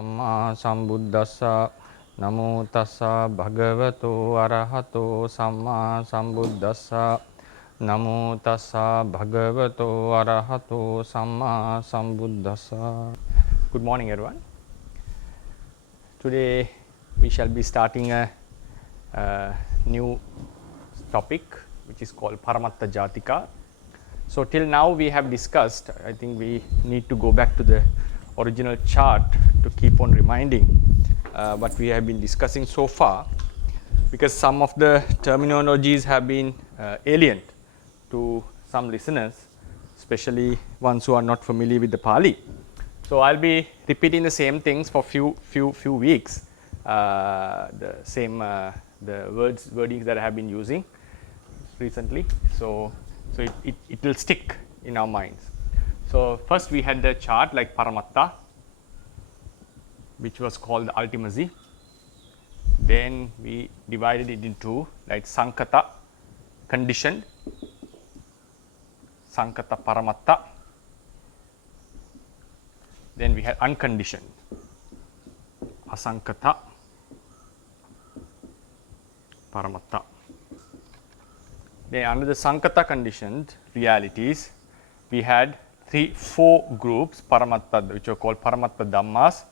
සම්මා සම්බුද්දස්ස නමෝ තස්ස භගවතෝ අරහතෝ සම්මා සම්බුද්දස්ස නමෝ තස්ස භගවතෝ අරහතෝ සම්මා සම්බුද්දස්ස. Good morning everyone. Today we shall be starting a new topic which is called Paramatta Jatika. So till now we have discussed, I think we need to go back to the original chart to keep on reminding what we have been discussing so far, because some of the terminologies have been alien to some listeners, especially ones who are not familiar with the Pali. So I'll be repeating the same things for few weeks, the same the wordings that I have been using recently. So it will stick in our minds. So first we had the chart like Paramatta, which was called the ultimacy. Then we divided it into like Sankata, conditioned, Sankata Paramatta. Then we had unconditioned, Asankata Paramatta. Then under the Sankata conditioned realities, we had four groups, Paramatta, which are called Paramatta Dhammas.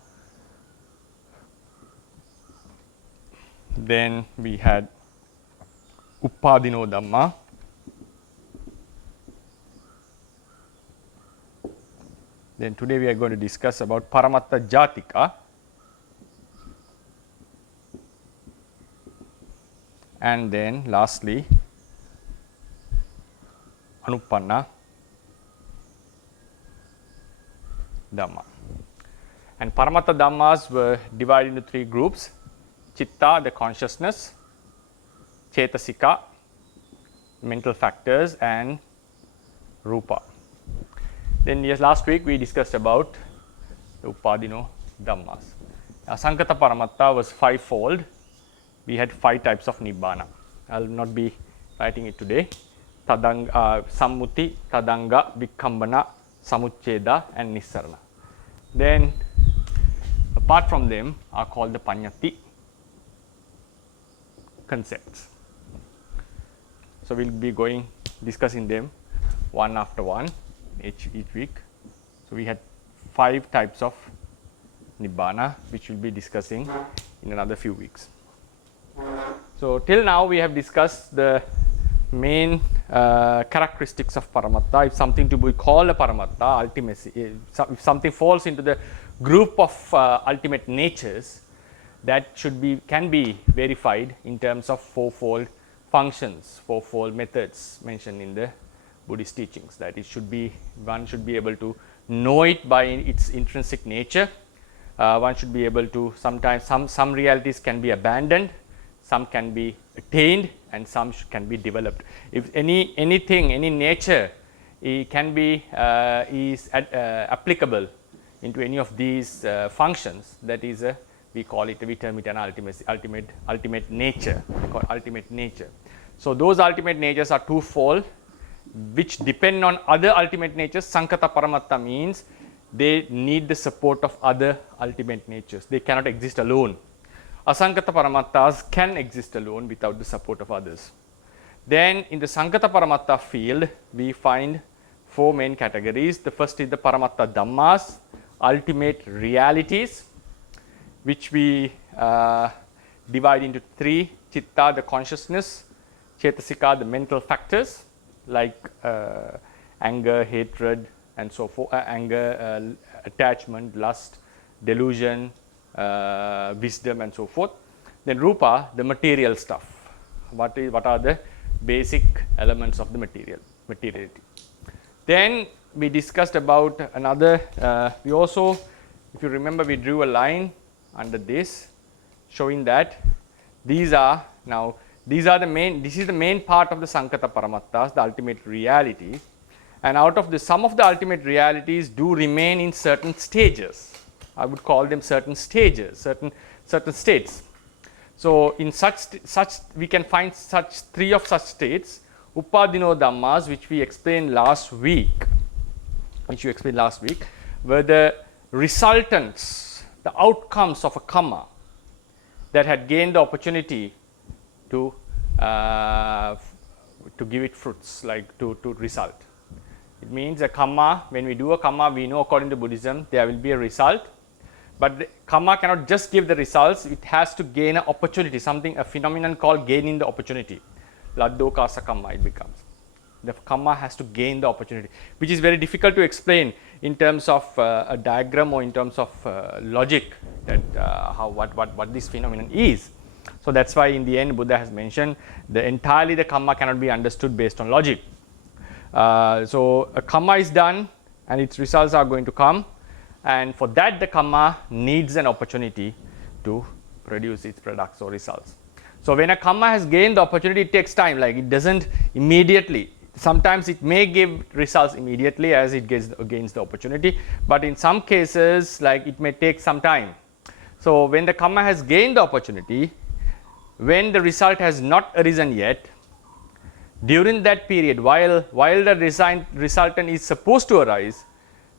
Then we had Uppadino Dhamma. Then today we are going to discuss about Paramatta Jatika. And then lastly, Anuppanna Dhamma. And Paramatta Dhammas were divided into three groups: Chitta, the consciousness; Chetasika, mental factors; and Rupa. Then yes, last week we discussed about the Uppadino Dhammas. Asankata Paramatta was fivefold. We had 5 types of Nibbana. I will not be writing it today. Tadanga, Sammuti, Tadanga, Vikambana, Samucheda, and Nissarana. Then apart from them are called the Panyati concepts. So we will be discussing them one after one each week. So we had 5 types of Nibbana, which we will be discussing in another few weeks. So till now we have discussed the main characteristics of Paramatta. If something to be called a Paramatta, ultimacy, if something falls into the group of ultimate natures, that can be verified in terms of fourfold functions, fourfold methods mentioned in the Buddhist teachings. That one should be able to know it by its intrinsic nature. One should be able to, sometimes some realities can be abandoned, some can be attained, and some can be developed. If any nature can be is applicable into any of these functions, that is we call it, we term it an ultimate nature. We call ultimate nature. So those ultimate natures are twofold, which depend on other ultimate natures. Sankata Paramatta means they need the support of other ultimate natures. They cannot exist alone. Asankata Paramattas can exist alone without the support of others. Then in the Sankata Paramatta field, we find 4 main categories. The first is the Paramatta Dhammas, ultimate realities, which we divide into 3: Chitta, the consciousness; Chetasika, the mental factors like anger, hatred, and so forth, anger, attachment, lust, delusion, wisdom, and so forth. Then Rupa, the material stuff. What are the basic elements of the materiality. Then we discussed about another, we also, if you remember, we drew a line under this showing that this is the main part of the Sankata Paramattas, the ultimate reality. And out of some of the ultimate realities do remain in certain stages. I would call them certain stages, certain states. So in such we can find 3 of such states: Uppadino Dhammas, which we explained last week, were the resultants the outcomes of a karma that had gained the opportunity to give it fruits, like to result. It means a karma, when we do a karma, we know according to Buddhism there will be a result, but the karma cannot just give the results, it has to gain an opportunity, something, a phenomenon called gaining the opportunity. Laddokasa karma it becomes. The karma has to gain the opportunity, which is very difficult to explain in terms of a diagram or in terms of logic, that what this phenomenon is. So that's why in the end Buddha has mentioned entirely the karma cannot be understood based on logic. So a karma is done and its results are going to come, and for that the karma needs an opportunity to produce its products or results. So when a karma has gained the opportunity, it takes time, like it doesn't immediately. Sometimes it may give results immediately as it gains the opportunity, but in some cases, like, it may take some time. So when the karma has gained the opportunity, when the result has not arisen yet, during that period, while the resultant is supposed to arise,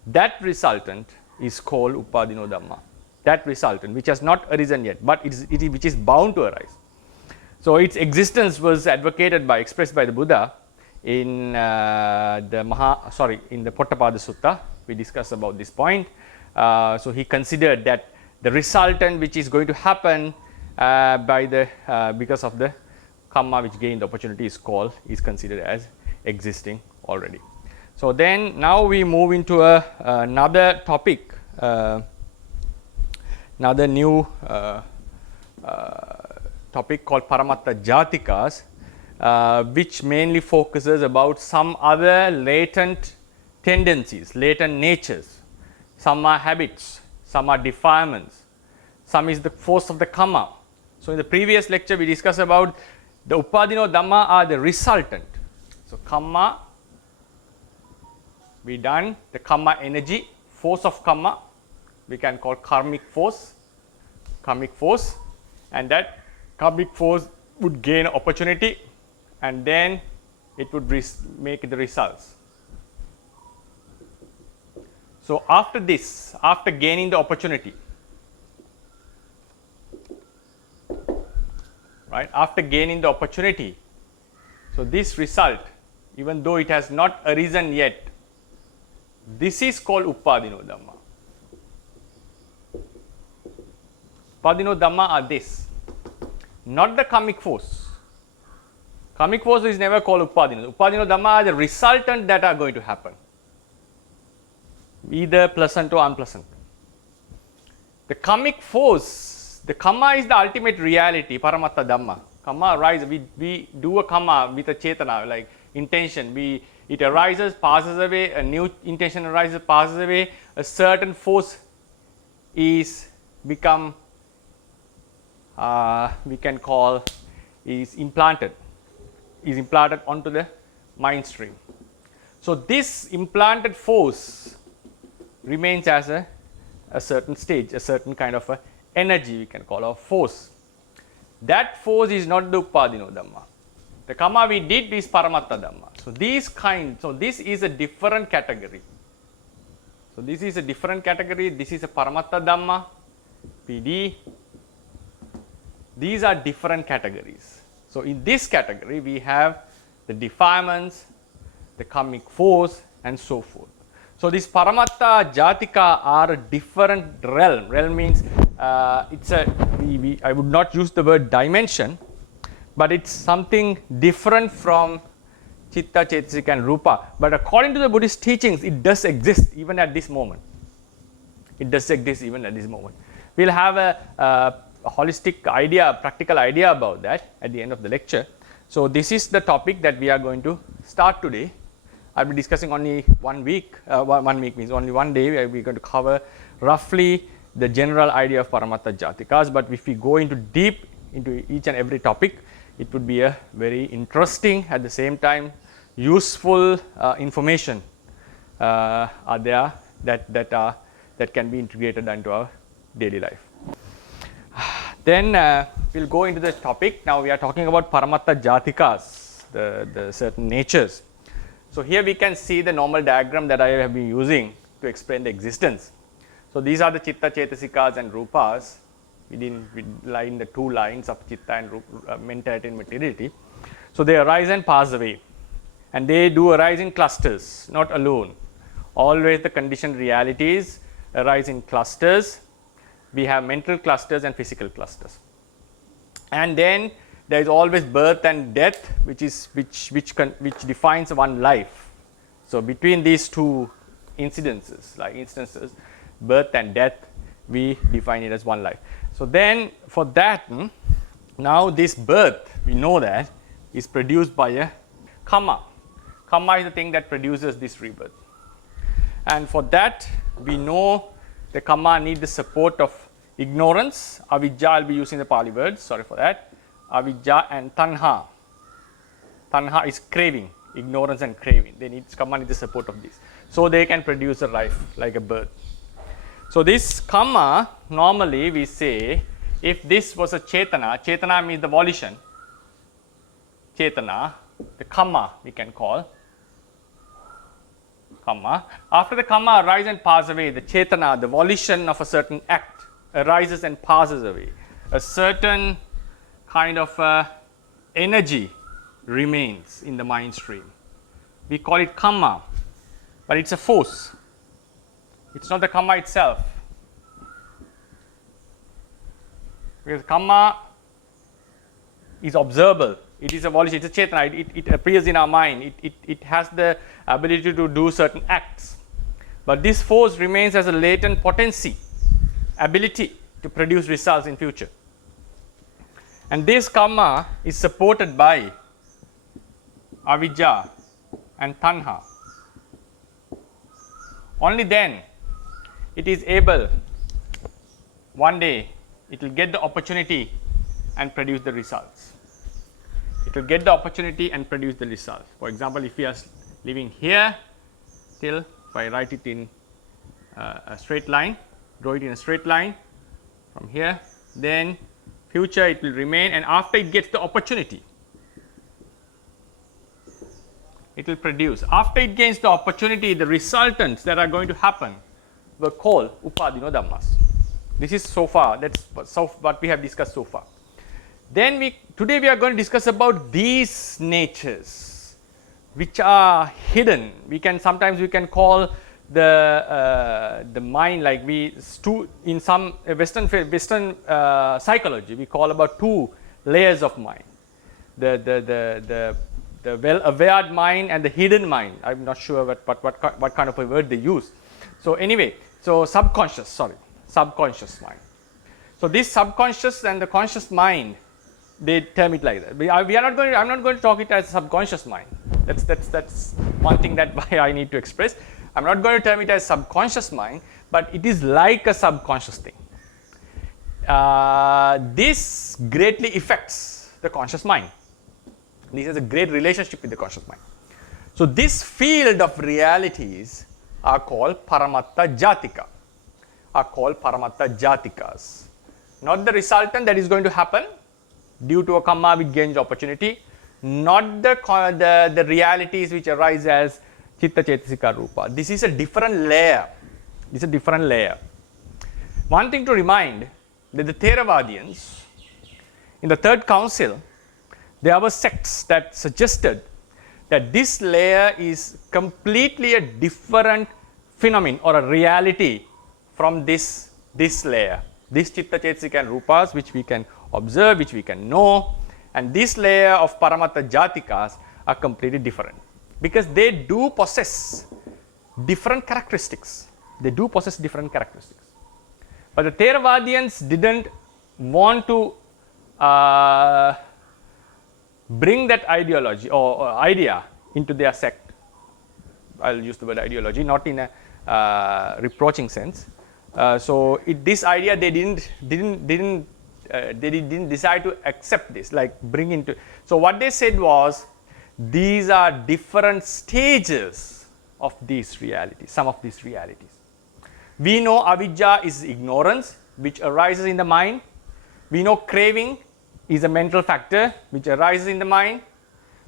that resultant is called Upadino Dhamma. That resultant which has not arisen yet, but which is bound to arise. So its existence was expressed by the Buddha in the Pottapada Sutta. We discussed about this point. So he considered that the resultant which is going to happen because of the karma which gained the opportunity is considered as existing already. So then now we move into another topic, another new topic called Paramatta Jatikas, which mainly focuses about some other latent tendencies, latent natures. Some are habits, some are defilements, some is the force of the karma. So in the previous lecture we discussed about the Upadino Dhamma are the resultant. So karma, we done the karma energy, force of karma, we can call karmic force, and that karmic force would gain opportunity and then it would make the results. So after this, after gaining the opportunity, right, after gaining the opportunity, so this result, even though it has not arisen yet, this is called Upadino Dhamma. Upadino Dhamma are this, not the karmic force. Karmic force is never called Upadino. Upadino Dhamma are the resultant that are going to happen, either pleasant or unpleasant. The karmic force, the karma is the ultimate reality, Paramatta Dhamma. Karma arises, we do a karma with a chetana, like intention. It arises, passes away, a new intention arises, passes away, a certain force is become, we can call, is implanted onto the mind stream. So this implanted force remains as a certain stage, a certain kind of a energy, we can call, a force. That force is not the Upadino Dhamma. The karma we did is Paramatta Dhamma. So this is a different category. So this is a different category. This is a Paramatta Dhamma, PD. These are different categories. So in this category we have the defilements, the karmic force, and so forth. So this Paramatta Jatika are a different realm. Realm means it's I would not use the word dimension, but it's something different from Chitta, Chaitasika and Rupa. But according to the Buddhist teachings, it does exist even at this moment. It does exist even at this moment. We'll have a holistic idea, practical idea about that at the end of the lecture. So this is the topic that we are going to start today. I'll be discussing only 1 week. 1 week means only one day. We're going to cover roughly the general idea of Paramatta Jatikas. But if we go deep into each and every topic, it would be a very interesting, at the same time useful information are there that can be integrated into our daily life. Then we'll go into the topic. Now we are talking about Paramatta Jatikas, the certain natures. So here we can see the normal diagram that I have been using to explain the existence. So these are the Chitta, Chetasikas and Rupas within line the two lines of Chitta and mentality and materiality. So they arise and pass away, and they do arise in clusters, not alone. Always the conditioned realities arise in clusters. We have mental clusters and physical clusters. And then there is always birth and death, which defines one life. So between these two instances, birth and death, we define it as one life. So then for that, now this birth, we know that, is produced by a karma. Karma is the thing that produces this rebirth. And for that, we know the karma needs the support of ignorance. Avijja, I'll be using the Pali words, sorry for that. Avijja and tanha. Tanha is craving, ignorance and craving. Karma needs the support of this. So they can produce a life, like a birth. So this karma, normally we say, if this was a chetana, chetana means the volition. Chetana, the karma we can call. Karma. After the karma arises and passes away, the chetana, the volition of a certain act, arises and passes away. A certain kind of energy remains in the mind stream. We call it karma, but it's a force. It's not the karma itself. Because karma is observable. It is a volition, it's a chetana, it appears in our mind, it has the ability to do certain acts. But this force remains as a latent potency, ability to produce results in future. And this karma is supported by avijja and tanha. Only then it is able, one day, it will get the opportunity and produce the results. It will get the opportunity and produce the results. For example, if we are living here till, if I write it in a straight line, draw it in a straight line from here, then future it will remain, and after it gets the opportunity, it will produce. After it gains the opportunity, the resultants that are going to happen were called upadino dhammas. This is so far, that's what we have discussed so far. Then today we are going to discuss about these natures which are hidden. Sometimes we can call the mind, like in some Western psychology, we call about two layers of mind. The well-aware mind and the hidden mind. I'm not sure what kind of a word they use. So anyway, subconscious mind. So this subconscious and the conscious mind, they term it like that. I'm not going to talk it as subconscious mind. That's one thing that I need to express. I'm not going to term it as subconscious mind, but it is like a subconscious thing. This greatly affects the conscious mind. This has a great relationship with the conscious mind. So this field of realities are called paramatta jatika, jatikas. Not the resultant that is going to happen due to a karma which gains opportunity, not the realities which arise as chitta, chetasika, rupa. This is a different layer. One thing to remind, that the Theravadians, in the third council, there were sects that suggested that this layer is completely a different phenomenon or a reality from this layer. This chitta, chetasika and rupas which we can observe, which we can know, and this layer of paramatta jatikas are completely different, because they do possess different characteristics. But the Theravadians didn't want to bring that ideology or idea into their sect. I'll use the word ideology, not in a reproaching sense. This idea they didn't decide to accept this, like bring into. So what they said was, these are different stages of these realities, some of these realities. We know avijja is ignorance which arises in the mind. We know craving is a mental factor which arises in the mind.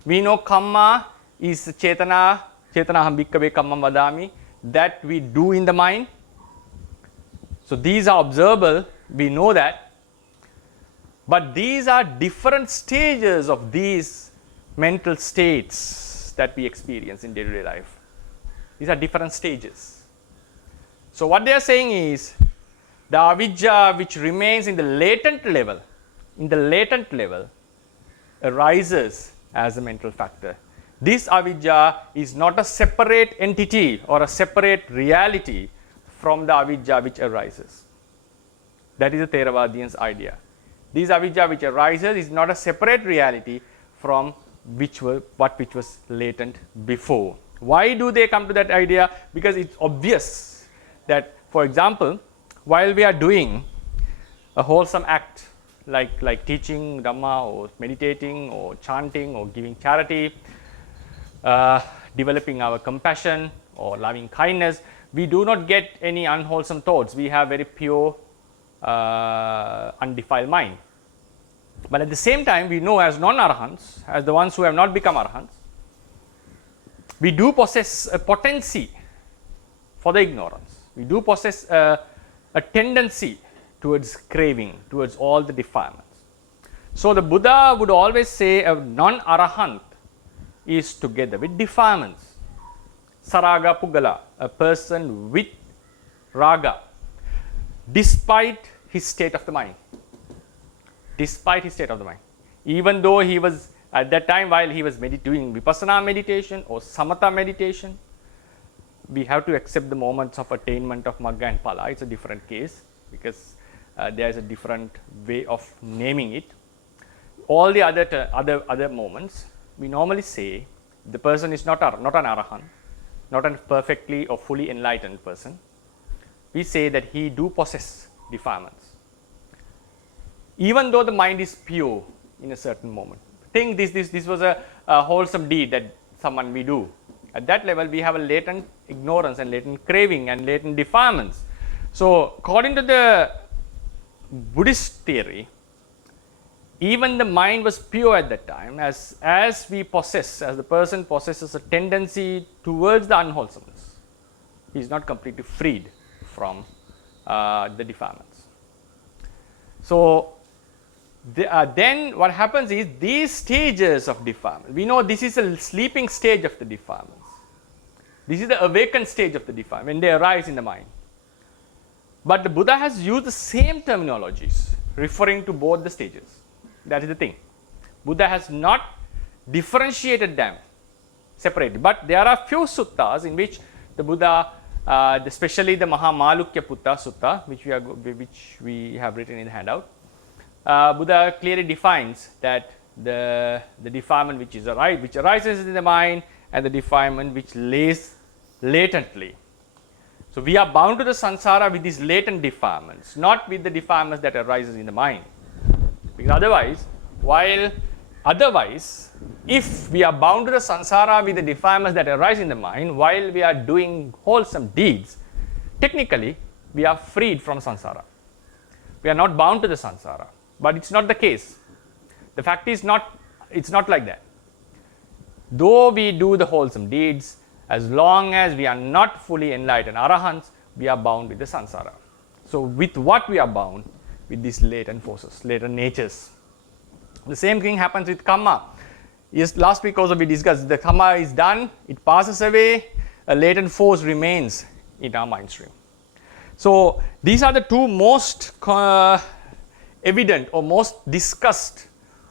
We know kamma is chetana, chetanaham bhikkave kammam vadami, that we do in the mind. So these are observable, we know that, but these are different stages of these mental states that we experience in day-to-day life. These are different stages. So what they are saying is the avijja which remains in the latent level, arises as a mental factor. This avijja is not a separate entity or a separate reality from the avijja which arises. That is the Theravadians' idea. This avijja which arises is not a separate reality from which was latent before. Why do they come to that idea? Because it's obvious that, for example, while we are doing a wholesome act like teaching Dhamma or meditating or chanting or giving charity, developing our compassion or loving kindness, we do not get any unwholesome thoughts. We have very pure, undefiled mind. But at the same time, we know as non-arahants, as the ones who have not become arahants, we do possess a potency for the ignorance. We do possess a tendency towards craving, towards all the defilements. So the Buddha would always say a non-arahant is together with defilements. Saraga Puggala, a person with raga, despite his state of the mind. Despite his state of the mind. Even though he was, at that time while he was doing vipassana meditation or samatha meditation, we have to accept the moments of attainment of magga and phala. It's a different case because there is a different way of naming it. All the other moments, we normally say the person is not an arahant, not a perfectly or fully enlightened person. We say that he do possess defilements. Even though the mind is pure in a certain moment. Think this was a wholesome deed that someone we do. At that level, we have a latent ignorance and latent craving and latent defilements. So, according to the Buddhist theory, even the mind was pure at that time, as the person possesses a tendency towards the unwholesomeness. He is not completely freed from the defilements. So, then what happens is these stages of defilement, we know this is a sleeping stage of the defilements. This is the awakened stage of the defilement when they arise in the mind. But the Buddha has used the same terminologies referring to both the stages. That is the thing. Buddha has not differentiated them separately. But there are few suttas in which the Buddha, especially the Mahamalukya Putta Sutta, which we have written in the handout, Buddha clearly defines that the defilement which arises in the mind and the defilement which lays latently. So we are bound to the samsara with these latent defilements, not with the defilements that arises in the mind. Because otherwise, if we are bound to the samsara with the defilements that arise in the mind while we are doing wholesome deeds, technically we are freed from samsara. We are not bound to the samsara. But it's not the case. The fact is it's not like that. Though we do the wholesome deeds, as long as we are not fully enlightened arahants, we are bound with the samsara. So with what we are bound? With these latent forces, latent natures. The same thing happens with karma. Yes, last week also we discussed the karma is done, it passes away, a latent force remains in our mind stream. So these are the two most evident or most discussed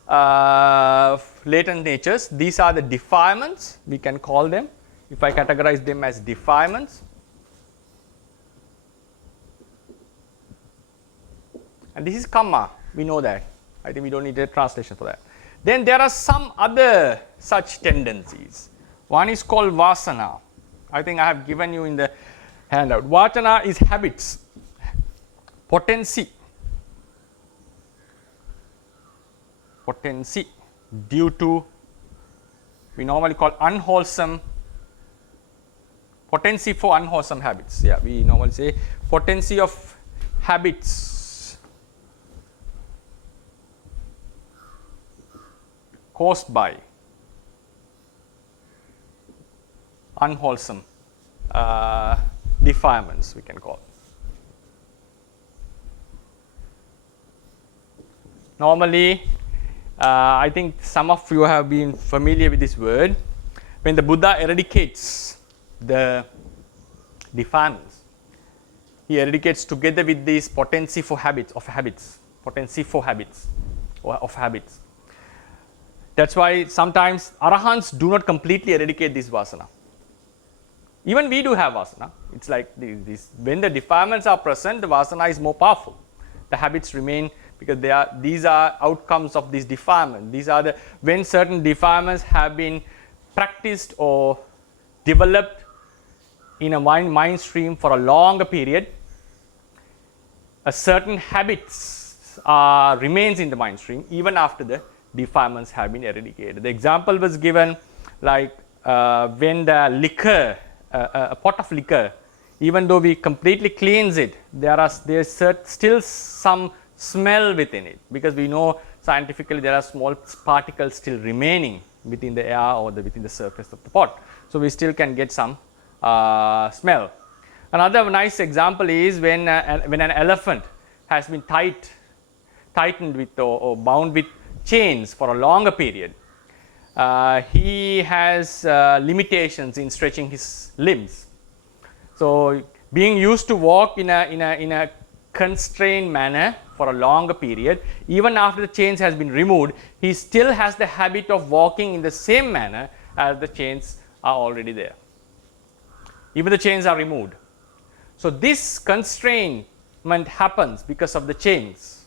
latent natures. These are the defilements, we can call them, if I categorize them as defilements. And this is karma, we know that. I think we don't need a translation for that. Then there are some other such tendencies. One is called vasana. I think I have given you in the handout. Vasana is habits, potency due to, we normally call unwholesome, potency for unwholesome habits. Yeah, we normally say potency of habits caused by unwholesome defilements, we can call. Normally, I think some of you have been familiar with this word. When the Buddha eradicates the defilements, he eradicates together with this potency for habits, potency for habits, or of habits. That's why sometimes arahants do not completely eradicate this vasana. Even we do have vasana. It's like this, when the defilements are present, the vasana is more powerful. The habits remain because these are outcomes of this defilement. These are the when certain defilements have been practiced or developed in a mind stream for a longer period, a certain habits remains in the mind stream even after the defilements have been eradicated. The example was given like when the liquor, a pot of liquor, even though we completely cleanse it, there's still some smell within it, because we know scientifically there are small particles still remaining within the air or within the surface of the pot. So we still can get some smell. Another nice example is when an elephant has been tightened with or bound with chains for a longer period. He has limitations in stretching his limbs. So being used to walk in a constrained manner for a longer period, even after the chains has been removed, he still has the habit of walking in the same manner as the chains are already there. Even the chains are removed. So this constrainment happens because of the chains.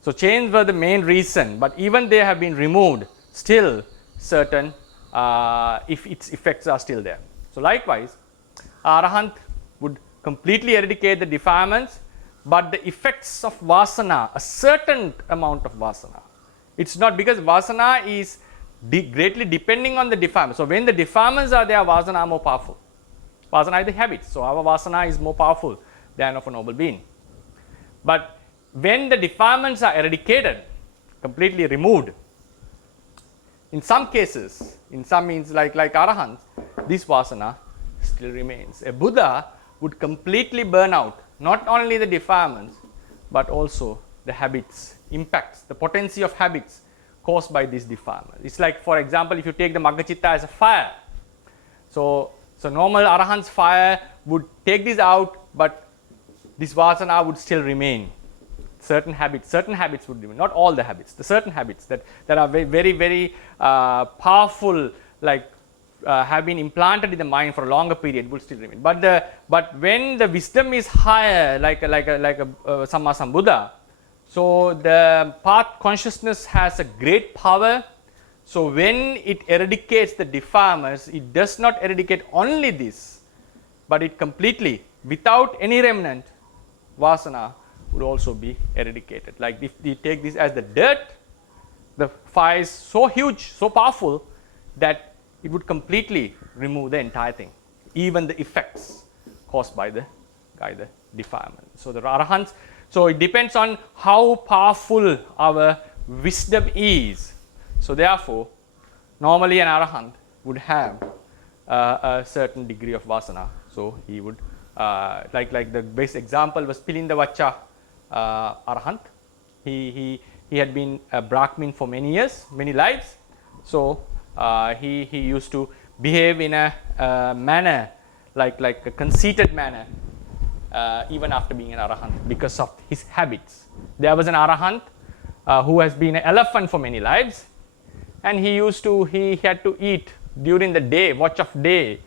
So chains were the main reason, but even they have been removed, still certain if its effects are still there. So likewise, arahant would completely eradicate the defilements, but the effects of vasana, a certain amount of vasana, it's not, because vasana is greatly depending on the defilements. So when the defilements are there, vasana are more powerful. Vasana is the habit, so our vasana is more powerful than of a noble being. But when the defilements are eradicated, completely removed, in some cases, in some means like arahants, this vasana still remains. A Buddha would completely burn out not only the defilements but also the habits, impacts, the potency of habits caused by this defilement. It's like, for example, if you take the Maggacitta as a fire. So normal arahant's fire would take this out, but this vasana would still remain. Certain habits would remain, not all the habits, the certain habits that are very, very powerful, like have been implanted in the mind for a longer period, will still remain. But when the wisdom is higher, like a Samma Sambuddha, so the path consciousness has a great power. So when it eradicates the defilements, it does not eradicate only this, but it completely, without any remnant, vasana would also be eradicated. Like if we take this as the dirt, the fire is so huge, so powerful, that it would completely remove the entire thing, even the effects caused by the defilement. So the arahants, so it depends on how powerful our wisdom is. So therefore, normally an arahant would have a certain degree of vasana. So he would, like the best example was Pilindavacha arahant. He had been a Brahmin for many years, many lives. So he used to behave in a manner like a conceited manner, even after being an arahant, because of his habits. There was an arahant who has been an elephant for many lives, and he had to eat during the day, watch of day.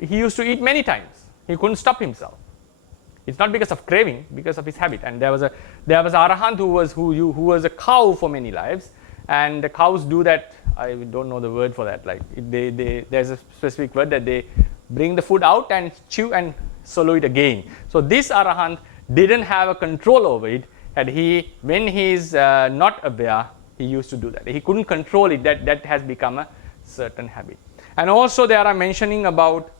He used to eat many times. He couldn't stop himself. It's not because of craving, because of his habit. And there was an arahant who was a cow for many lives, and the cows do that. I don't know the word for that. Like there's a specific word that they bring the food out and chew and swallow it again. So this arahant didn't have a control over it, and when he's not aware, he used to do that. He couldn't control it. That has become a certain habit. And also there are mentioning about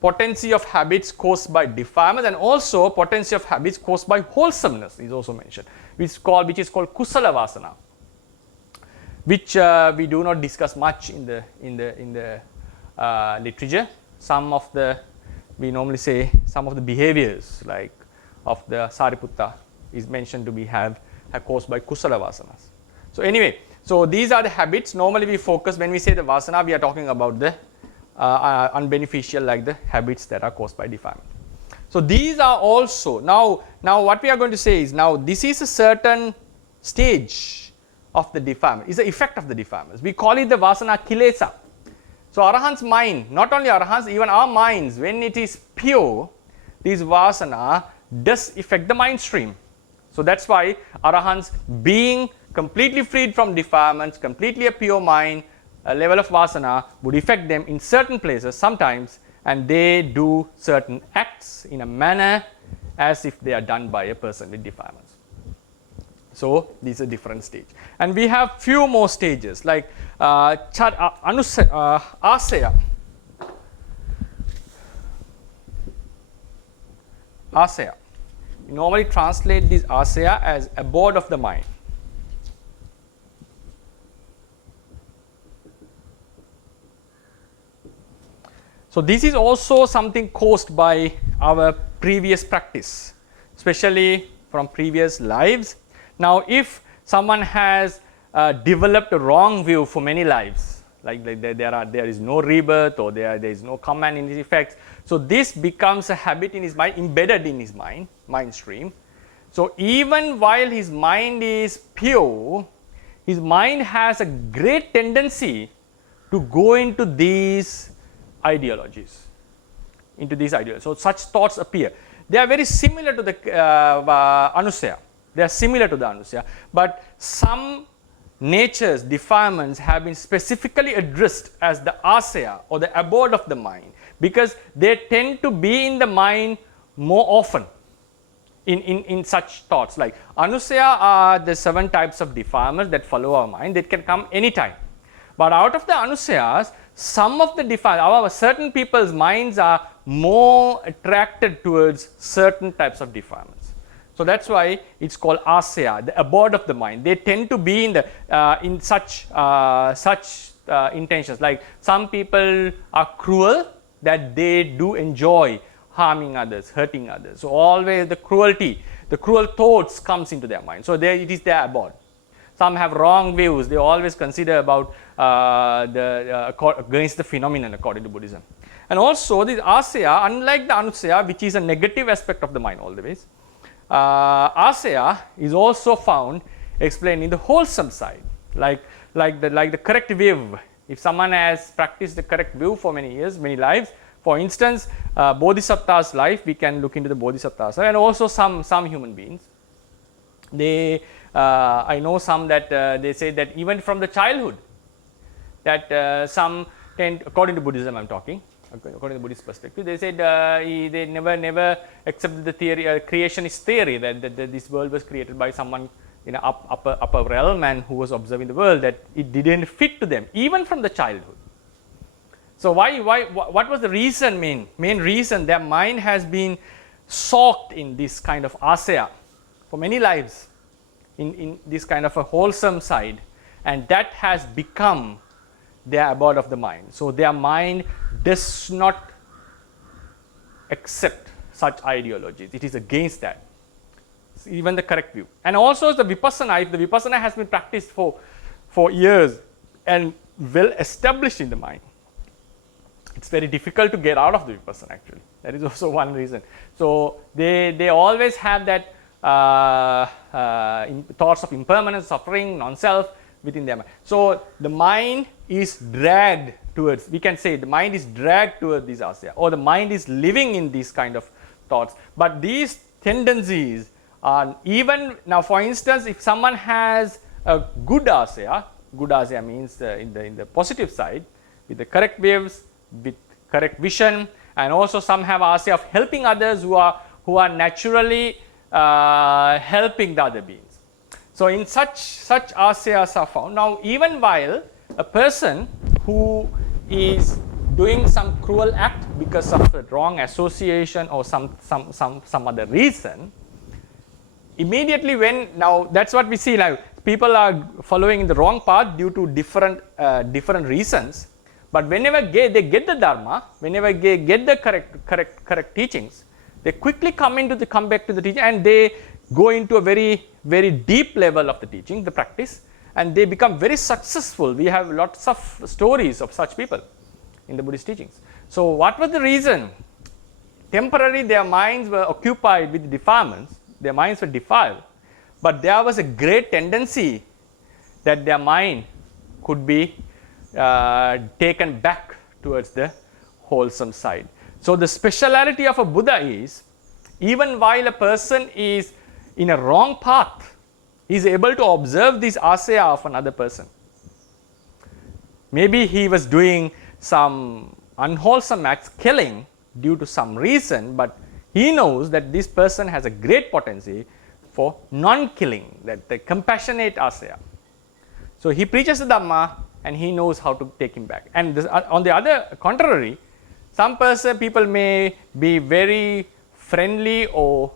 potency of habits caused by defilements, and also potency of habits caused by wholesomeness is also mentioned, which is called kusala vasana, which we do not discuss much in the literature. We normally say some of the behaviors like of the Sariputta is mentioned to be are caused by kusala vasanas. So anyway, so these are the habits. Normally we focus, when we say the vasana, we are talking about the unbeneficial, like the habits that are caused by defilement. So these are also, now what we are going to say is, now this is a certain stage of the defilement, is the effect of the defilements. We call it the vasana kilesa. So Arahant's mind, not only Arahant's, even our minds, when it is pure, this vasana does affect the mind stream. So that's why Arahants, being completely freed from defilements, completely a pure mind, a level of vasana would affect them in certain places sometimes, and they do certain acts in a manner as if they are done by a person with defilements. So these are different stage, and we have few more stages like asaya. Asaya. We normally translate this asaya as abode of the mind. So this is also something caused by our previous practice, especially from previous lives. Now if someone has developed a wrong view for many lives, like there is no rebirth, or there is no command in his effects, so this becomes a habit in his mind, embedded in his mind stream. So even while his mind is pure, his mind has a great tendency to go into these ideologies, So such thoughts appear. They are very similar to the anusaya. They are similar to the anusaya, but some natures, defilements have been specifically addressed as the asaya, or the abode of the mind, because they tend to be in the mind more often in such thoughts. Like anusaya are the 7 types of defilements that follow our mind, that can come anytime. But out of the anusayas, some of the defilements, certain people's minds are more attracted towards certain types of defilements. So that's why it's called asaya, the abode of the mind. They tend to be in the in such intentions. Like some people are cruel, that they do enjoy harming others, hurting others. So always the cruel thoughts comes into their mind. So it is their abode. Some have wrong views. They always consider about against the phenomenon according to Buddhism. And also this asaya, unlike the anusaya, which is a negative aspect of the mind always, asaya is also found explained in the wholesome side, like the correct view. If someone has practiced the correct view for many years, many lives, for instance, Bodhisattva's life, we can look into the Bodhisattvas, and also some human beings. They, I know some that they say that even from the childhood, that some tend, according to Buddhism I'm talking, according to Buddhist perspective, they said they never accepted the theory, creationist theory, that this world was created by someone in an upper realm, and who was observing the world, that it didn't fit to them, even from the childhood. So what was the reason? Main reason, their mind has been soaked in this kind of asaya for many lives, in this kind of a wholesome side, and that has become their abode of the mind. So their mind does not accept such ideologies. It is against that, even the correct view. And also the vipassana, if the vipassana has been practiced for years and well established in the mind, it's very difficult to get out of the vipassana actually. That is also one reason. So they always have that thoughts of impermanence, suffering, non-self within their mind. So the mind is dragged towards, we can say the mind is dragged towards these asaya, or the mind is living in these kind of thoughts. But these tendencies are even, now for instance, if someone has a good asaya means in the positive side, with the correct waves, with correct vision, and also some have asaya of helping others who are naturally helping the other beings. So in such asayas are found. Now even while a person who is doing some cruel act because of a wrong association or some other reason, immediately when, now that's what we see now, people are following the wrong path due to different reasons, but whenever they get the dharma, whenever they get the correct teachings, they quickly come back to the teaching, and they go into a very, very deep level of the teaching, the practice, and they become very successful. We have lots of stories of such people in the Buddhist teachings. So what was the reason? Temporarily their minds were occupied with defilements, their minds were defiled, but there was a great tendency that their mind could be taken back towards the wholesome side. So the speciality of a Buddha is, even while a person is in a wrong path, he is able to observe this asaya of another person. Maybe he was doing some unwholesome acts, killing due to some reason, but he knows that this person has a great potency for non-killing, that the compassionate asaya. So he preaches the Dhamma and he knows how to take him back. And this, on the other contrary, some people may be very friendly or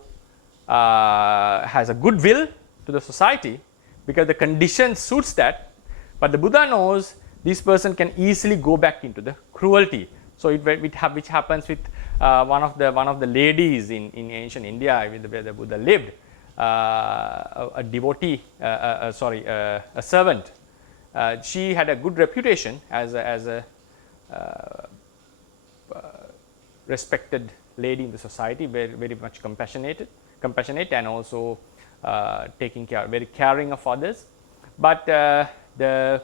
has a good will to the society because the condition suits that, but the Buddha knows this person can easily go back into the cruelty. So which happens with one of the ladies in ancient India where the Buddha lived, a devotee, a servant. She had a good reputation as a respected lady in the society, very much compassionate, and also taking care, very caring of others. But the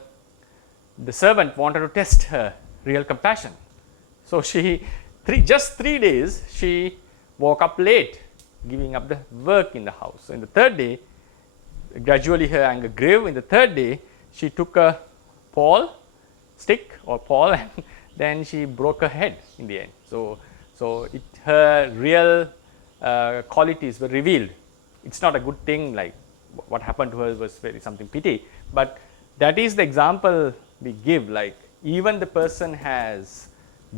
servant wanted to test her real compassion. So she, just 3 days, she woke up late, giving up the work in the house. So in the third day, gradually her anger grew. In the third day, she took a stick, and then she broke her head in the end. So her real qualities were revealed. It's not a good thing, like what happened to her was something pity, but that is the example we give, like even the person has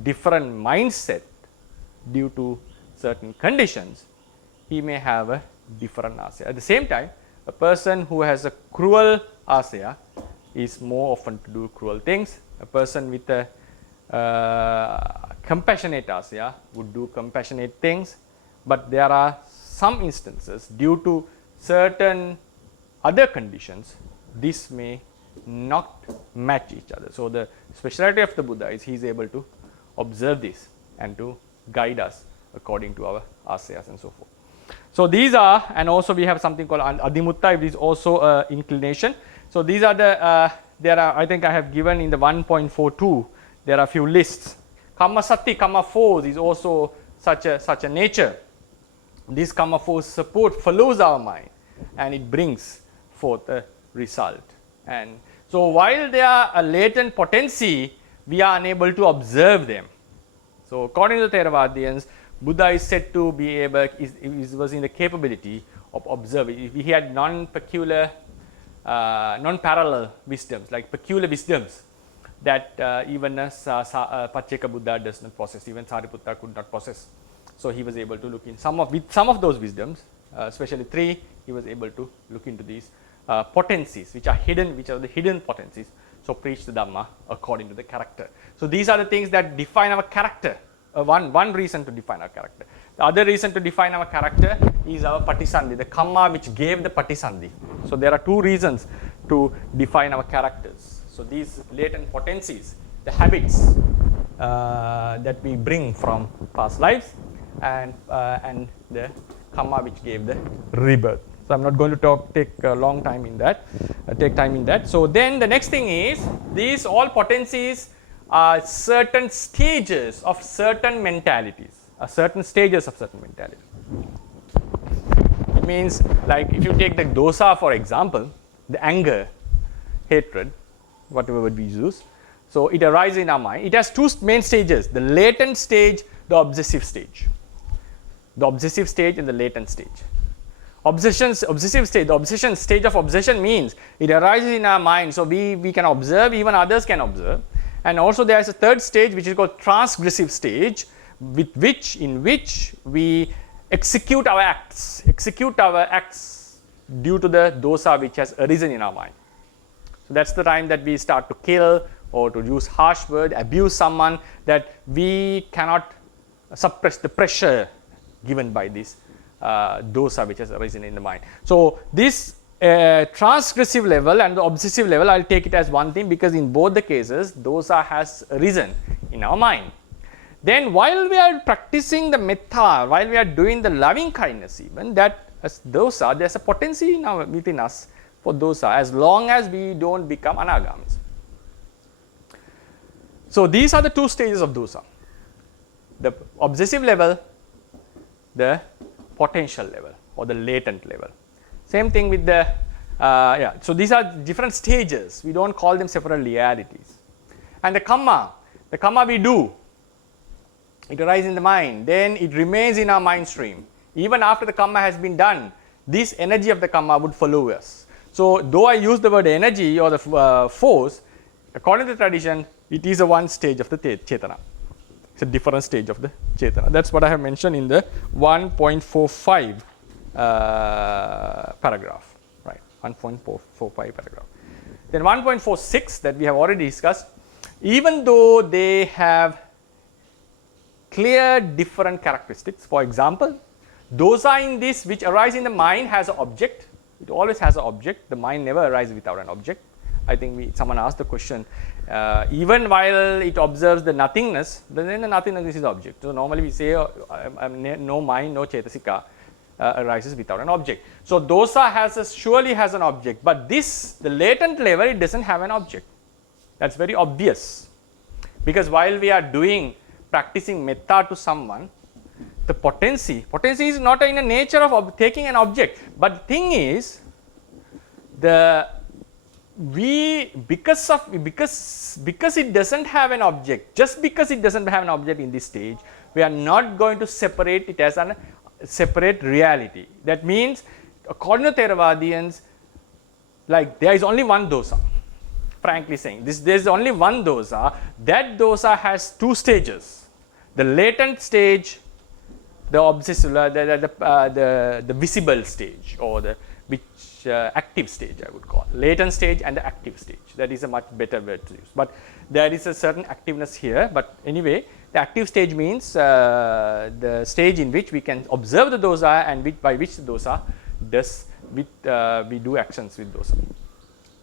different mindset due to certain conditions, he may have a different asaya. At the same time, a person who has a cruel asaya is more often to do cruel things. A person with a compassionate asaya would do compassionate things, but there are some instances due to certain other conditions, this may not match each other. So the speciality of the Buddha is he is able to observe this and to guide us according to our asayas and so forth. So these are, and also we have something called adhimutta, it is also inclination. So these are the, there are, I think I have given in the 1.42, there are a few lists. Kamma sati, kamma force is also such a nature. This kamma force follows our mind and it brings forth a result. And so while they are a latent potency, we are unable to observe them. So according to the Theravadians, Buddha is said to be able, was in the capability of observing. He had non-parallel wisdoms, like peculiar wisdoms that even Pacceka Buddha does not possess, even Sariputta could not possess. So he was able to look in with some of those wisdoms, especially 3, he was able to look into these potencies which are hidden, which are the hidden potencies. So preach the Dhamma according to the character. So these are the things that define our character. One reason to define our character. The other reason to define our character is our patisandhi, the kamma which gave the patisandhi. So there are 2 reasons to define our characters. So these latent potencies, the habits that we bring from past lives, and the kamma which gave the rebirth. So I'm not going to take a long time in that, take time in that. So then the next thing is, these all potencies are certain stages of certain mentalities, certain stages of certain mentalities. It means, like if you take the dosa for example, the anger, hatred, whatever word we use, so it arises in our mind. It has 2 main stages, the latent stage, the obsessive stage. The obsessive stage and the latent stage. Obsessive stage, the obsession stage of obsession means it arises in our mind, so we can observe, even others can observe. And also there is a 3rd stage which is called transgressive stage, in which we execute our acts due to the dosa which has arisen in our mind. So that's the time that we start to kill or to use harsh word, abuse someone, that we cannot suppress the pressure given by this dosa which has arisen in the mind. So this transgressive level and the obsessive level, I'll take it as one thing, because in both the cases dosa has arisen in our mind. Then while we are practicing the metta, while we are doing the loving kindness, even that as dosa, there's a potency within us for dosa, as long as we don't become anagamis. So these are the two stages of dosa: the obsessive level, the potential level or the latent level. Same thing with the so these are different stages. We don't call them separate realities. And the kamma we do, it arises in the mind, then it remains in our mind stream. Even after the kamma has been done, this energy of the kamma would follow us. So though I use the word energy or the force, according to the tradition, it is a one stage of the chetana. It's a different stage of the chetana. That's what I have mentioned in the 1.45 paragraph, right? 1.45 paragraph. Then 1.46 that we have already discussed, even though they have clear different characteristics. For example, dosa in this which arise in the mind has an object. It always has an object. The mind never arises without an object. I think someone asked the question, even while it observes the nothingness, then the nothingness is the object. So normally we say no mind, no chetasika arises without an object. So dosa surely has an object, but this, the latent level, it doesn't have an object. That's very obvious, because while we are practicing metta to someone, the potency is not in the nature of taking an object, but the thing is, because it doesn't have an object, just because it doesn't have an object in this stage, we are not going to separate it as a separate reality. That means, according to Theravadians, like there is only one dosa. Frankly saying, there is only one dosa. That dosa has two stages: the latent stage, the obsessive, the visible stage, or the active stage, I would call latent stage and the active stage. That is a much better word to use. But there is a certain activeness here. But anyway, the active stage means the stage in which we can observe the dosa and by which the dosa does we do actions with dosa,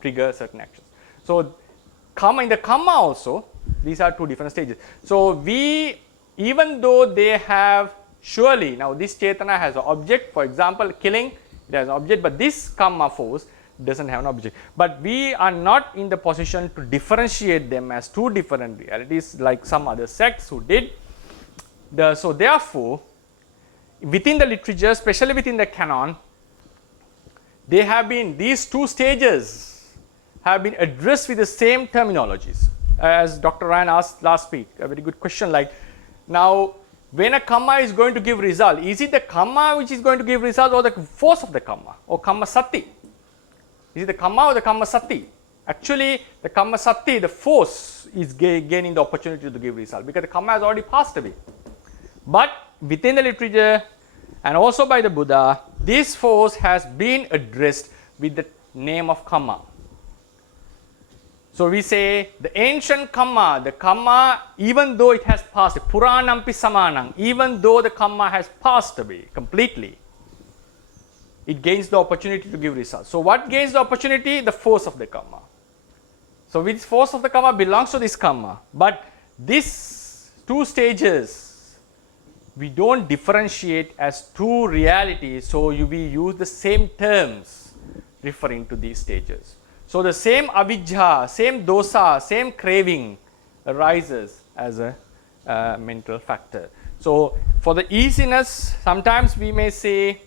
trigger certain actions. So in the kamma also, these are two different stages. So even though they have surely, now this chetana has an object, for example killing, it has an object, but this kamma force doesn't have an object. But we are not in the position to differentiate them as two different realities like some other sects who did. So therefore, within the literature, especially within the canon, these two stages have been addressed with the same terminologies. As Dr. Ryan asked last week, a very good question, like, now when a kamma is going to give result, is it the kamma which is going to give result or the force of the kamma, or kamma sati? Is it the kamma or the kamma sati? Actually, the kamma sati, the force, is gaining the opportunity to give result, because the kamma has already passed away. But within the literature and also by the Buddha, this force has been addressed with the name of kamma. So we say the ancient kamma, the kamma, even though it has passed, puranampi samanang, even though the kamma has passed away completely, it gains the opportunity to give results. So what gains the opportunity? The force of the kamma. So which force of the kamma belongs to this kamma. But these two stages, we don't differentiate as two realities, so we use the same terms referring to these stages. So the same avijja, same dosa, same craving arises as a mental factor. So for the easiness, sometimes we may say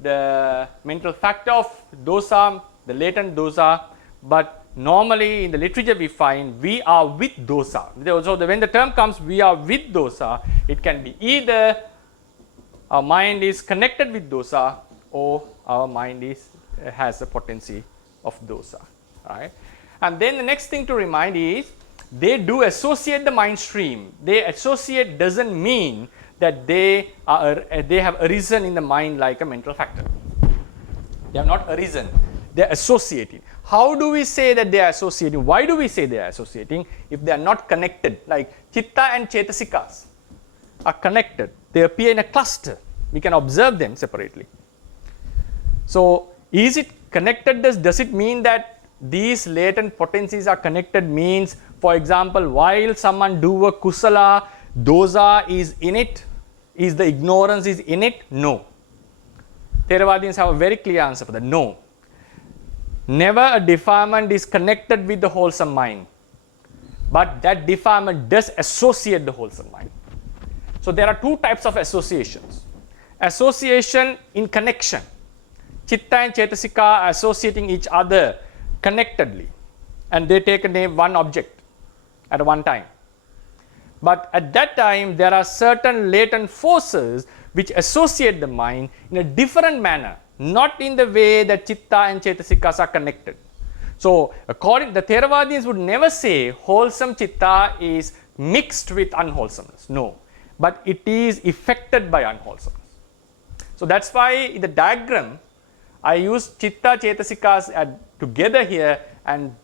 the mental factor of dosa, the latent dosa, but normally in the literature we find we are with dosa. So when the term comes, we are with dosa, it can be either our mind is connected with dosa or our mind has a potency of dosa, right? And then the next thing to remind is they do associate the mind stream. They associate doesn't mean that they have arisen in the mind like a mental factor. They have not arisen. They are associating. How do we say that they are associating? Why do we say they are associating if they are not connected? Like chitta and chetasikas are connected. They appear in a cluster. We can observe them separately. So is it connected? Does it mean that these latent potencies are connected? Means, for example, while someone do a kusala, dosa is in it, is the ignorance is in it? No. Theravadians have a very clear answer for that. No. Never a defilement is connected with the wholesome mind, but that defilement does associate the wholesome mind. So there are two types of associations. Association in connection. Chitta and Chetasika are associating each other connectedly, and they take a name, one object at one time. But at that time, there are certain latent forces which associate the mind in a different manner, not in the way that Chitta and Chetasikas are connected. So, according the Theravadians would never say wholesome Chitta is mixed with unwholesomeness. No, but it is affected by unwholesomeness. So that's why in the diagram I used Chitta Chetasikas together here and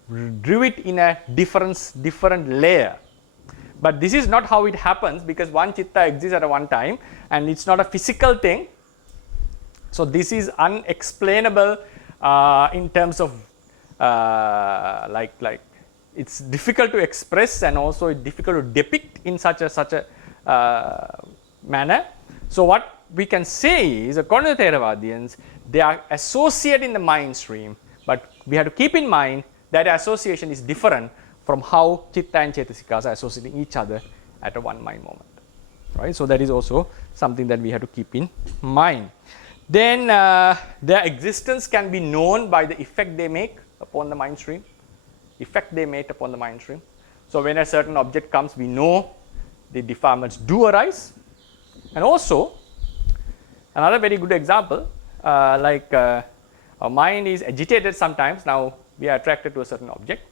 drew it in a different layer. But this is not how it happens, because one Chitta exists at one time and it's not a physical thing. So this is unexplainable in terms of like it's difficult to express, and also it's difficult to depict in such a manner. So what we can say is, according to Theravadians, they are associated in the mind stream, but we have to keep in mind that association is different from how Chitta and Chetasikas are associating each other at a one mind moment. Right? So that is also something that we have to keep in mind. Then their existence can be known by the effect they make upon the mind stream. Effect they make upon the mind stream. So when a certain object comes, we know the defilements do arise. And also, another very good example, our mind is agitated sometimes. Now we are attracted to a certain object,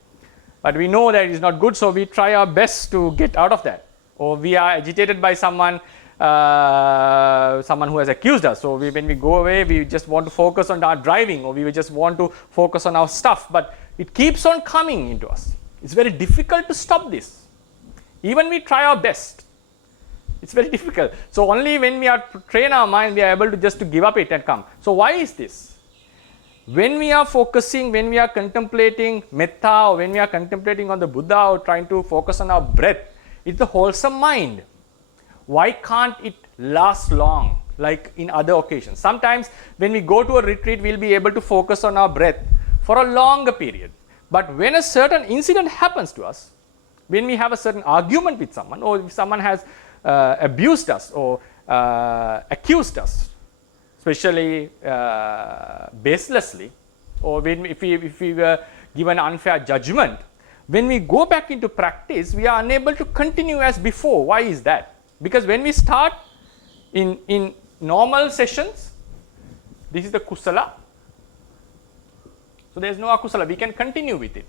but we know that it is not good, so we try our best to get out of that. Or we are agitated by someone who has accused us. So when we go away, we just want to focus on our driving, or we just want to focus on our stuff, but it keeps on coming into us. It's very difficult to stop this. Even we try our best, it's very difficult. So only when we are train our mind, we are able to just to give up it and come. So why is this? When we are focusing, when we are contemplating metta, or when we are contemplating on the Buddha, or trying to focus on our breath, it's the wholesome mind. Why can't it last long like in other occasions? Sometimes when we go to a retreat, we'll be able to focus on our breath for a longer period. But when a certain incident happens to us, when we have a certain argument with someone, or if someone has abused us or accused us, especially baselessly, or if we were given unfair judgment, when we go back into practice, we are unable to continue as before. Why is that? Because when we start in normal sessions, this is the kusala. So there is no akusala, we can continue with it.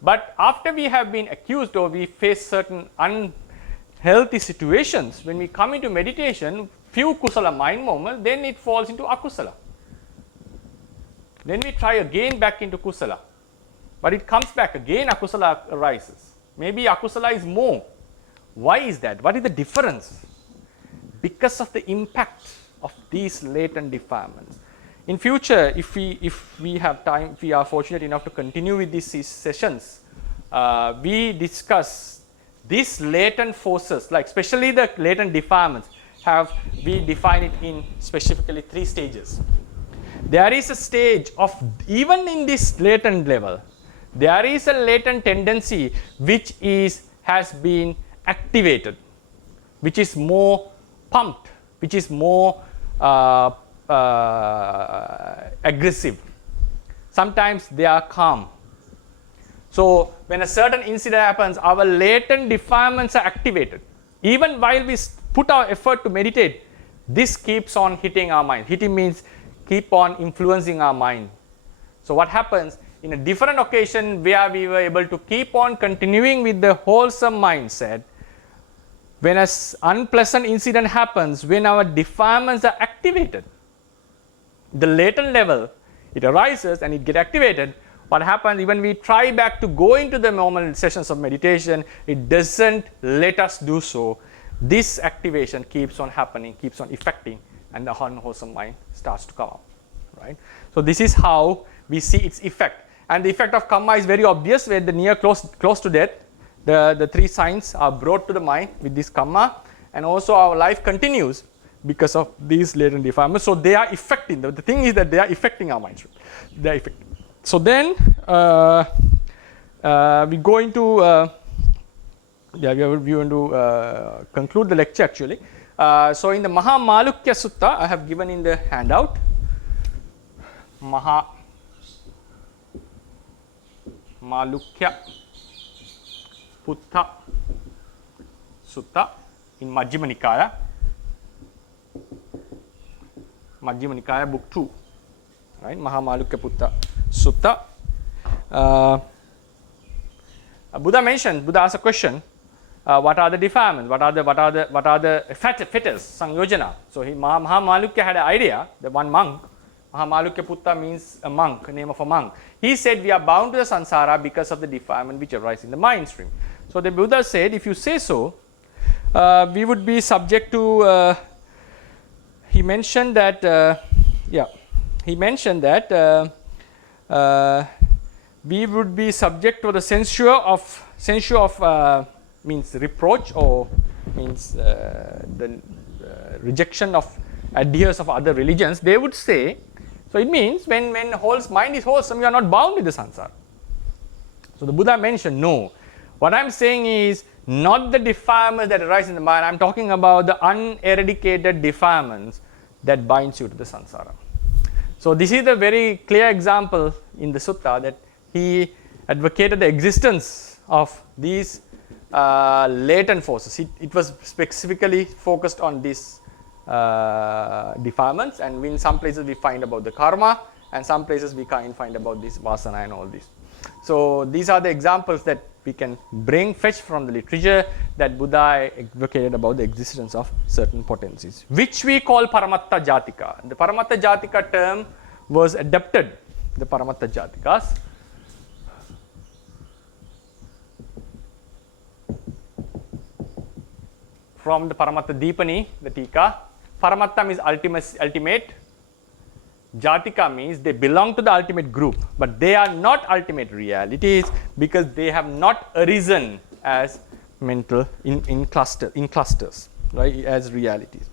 But after we have been accused, or we face certain unhealthy situations, when we come into meditation, few kusala mind moments, then it falls into akusala. Then we try again back into kusala. But it comes back again, akusala arises. Maybe akusala is more. Why is that? What is the difference? Because of the impact of these latent defilements. In future, if we have time, if we are fortunate enough to continue with these sessions, we discuss these latent forces, like especially the latent defilements, we define it in specifically 3 stages. There is a stage of, even in this latent level, there is a latent tendency which has been activated, which is more pumped, which is more aggressive. Sometimes they are calm. So when a certain incident happens, our latent defilements are activated. Even while we put our effort to meditate, this keeps on hitting our mind. Hitting means keep on influencing our mind. So what happens in a different occasion where we were able to keep on continuing with the wholesome mindset, when an unpleasant incident happens, when our defilements are activated, the latent level, it arises and it gets activated. What happens, even we try back to go into the normal sessions of meditation, it doesn't let us do so. This activation keeps on happening, keeps on affecting and the unwholesome mind starts to come up, right? So this is how we see its effect, and the effect of karma is very obvious. Where the near close to death, the three signs are brought to the mind with this karma, and also our life continues because of these latent defilements. So they are affecting. The thing is that they are affecting our minds. They are affecting. So then we go into we are going to conclude the lecture actually. So in the Maha Malukya Sutta, I have given in the handout Maha Malukya Putta Sutta in Majjhima Nikaya book 2, right? Maha Malukya Putta Sutta. Buddha asked a question. What are the defilements? What are the fetters? Sangyojana. So Maha Malukya had an idea. The one monk, Maha Malukya Putta means a monk, a name of a monk. He said we are bound to the samsara because of the defilement which arise in the mind stream. So the Buddha said, if you say so, we would be subject to. He mentioned that. We would be subject to the censure of means reproach, or means the rejection of adherents of other religions. They would say, so it means when mind is wholesome, you are not bound with the samsara. So the Buddha mentioned, no. What I am saying is not the defilements that arise in the mind. I am talking about the uneradicated defilements that binds you to the samsara. So this is a very clear example in the sutta that he advocated the existence of these latent forces. It was specifically focused on these defilements, and in some places we find about the karma, and some places we can find about this vasana and all this. So these are the examples that we can fetch from the literature that Buddha advocated about the existence of certain potencies, which we call Paramatta Jatika. The Paramatta Jatika term was adapted, the Paramatta Jatikas, from the Paramatta Dipani, the Tika. Paramatta means ultimate. Jatika means they belong to the ultimate group, but they are not ultimate realities because they have not arisen as mental in clusters, right, as realities.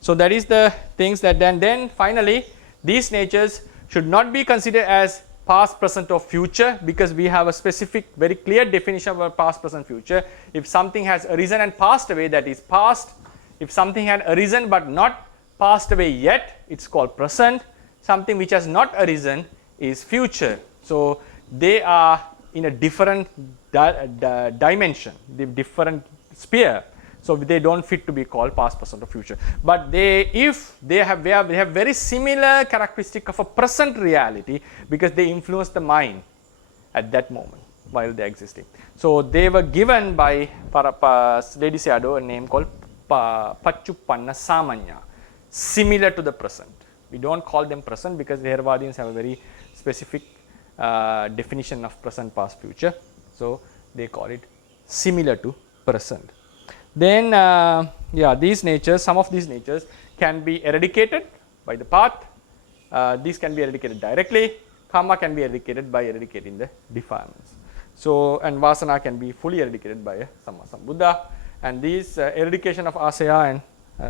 So that is the things that then finally these natures should not be considered as past, present or future, because we have a specific very clear definition of past, present, future. If something has arisen and passed away, that is past. If something had arisen but not passed away yet, it's called present. Something which has not arisen is future. So they are in a different dimension, the different sphere. So they don't fit to be called past, present or future. But they have very similar characteristic of a present reality because they influence the mind at that moment while they are existing. So they were given by Lady Sayadaw a name called Pachuppanna Samanya, similar to the present. We don't call them present because the Theravadians have a very specific definition of present, past, future. So they call it similar to present. Then these natures, some of these natures can be eradicated by the path. These can be eradicated directly. Karma can be eradicated by eradicating the defilements. So, and vasana can be fully eradicated by a Sammasambuddha. And these eradication of asaya and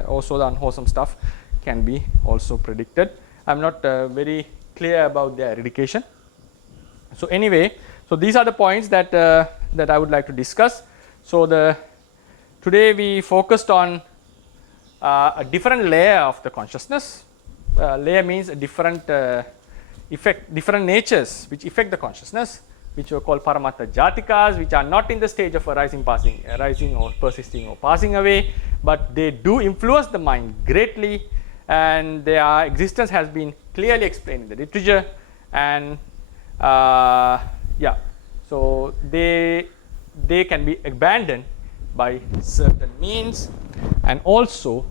also the unwholesome stuff can be also predicted. I am not very clear about their eradication. So anyway, so these are the points that that I would like to discuss. So today we focused on a different layer of the consciousness. Layer means a different different natures which affect the consciousness, which are called Paramatta Jatikas, which are not in the stage of arising or persisting or passing away, but they do influence the mind greatly, and their existence has been clearly explained in the literature. And so they can be abandoned by certain means, and also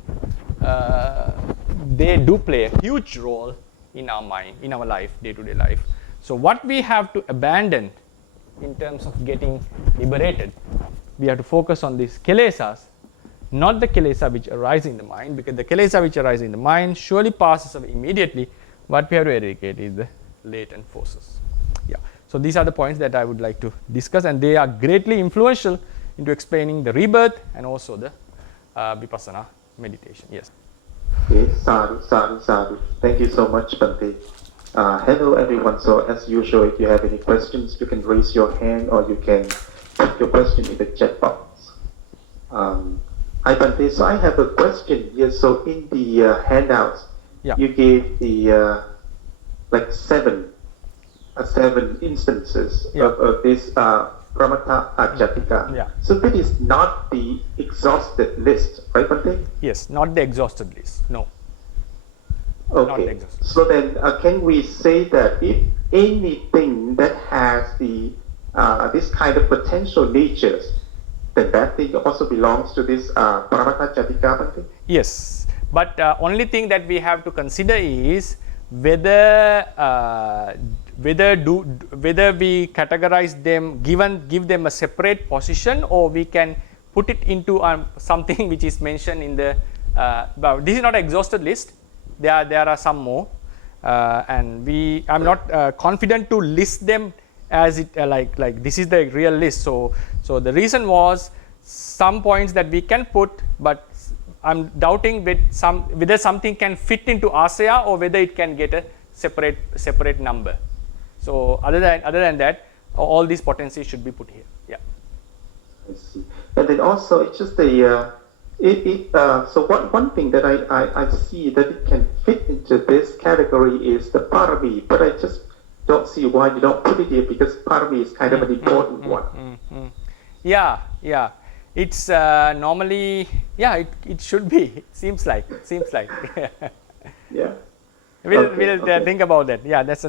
they do play a huge role in our mind, in our life, day-to-day life. So what we have to abandon in terms of getting liberated, we have to focus on these kilesas, not the kilesa which arise in the mind, because the kilesa which arise in the mind surely passes away immediately. What we have to eradicate is the latent forces. Yeah. So these are the points that I would like to discuss, and they are greatly influential into explaining the rebirth and also the vipassana meditation. Yes. Okay, sadhu. Thank you so much, Bhante. Hello everyone. So as usual, if you have any questions, you can raise your hand or you can put your question in the chat box. Hi Bhante, so I have a question here. So in the handouts, you gave the like seven instances of this Paramata Jatika. So that is not the exhausted list, right Bhante? Yes, not the exhausted list, no. Okay, so then can we say that if anything that has the this kind of potential natures, then that thing also belongs to this Paramata Jatika Bhante? Yes, but only thing that we have to consider is whether whether we categorize them, give them a separate position, or we can put it into something which is mentioned in the this is not an exhausted list. There are some more, and I'm not confident to list them as it like this is the real list. So the reason was some points that we can put, but I'm doubting whether something can fit into Asaya or whether it can get a separate number. So other than that, all these potencies should be put here. Yeah. I see. And then also it's just so one thing that I see that it can fit into this category is the parami, but I just don't see why you don't put it here, because parami is kind of an important one. Yeah. It's normally, it should be. It seems like. Yeah. We'll think about that. Yeah, that's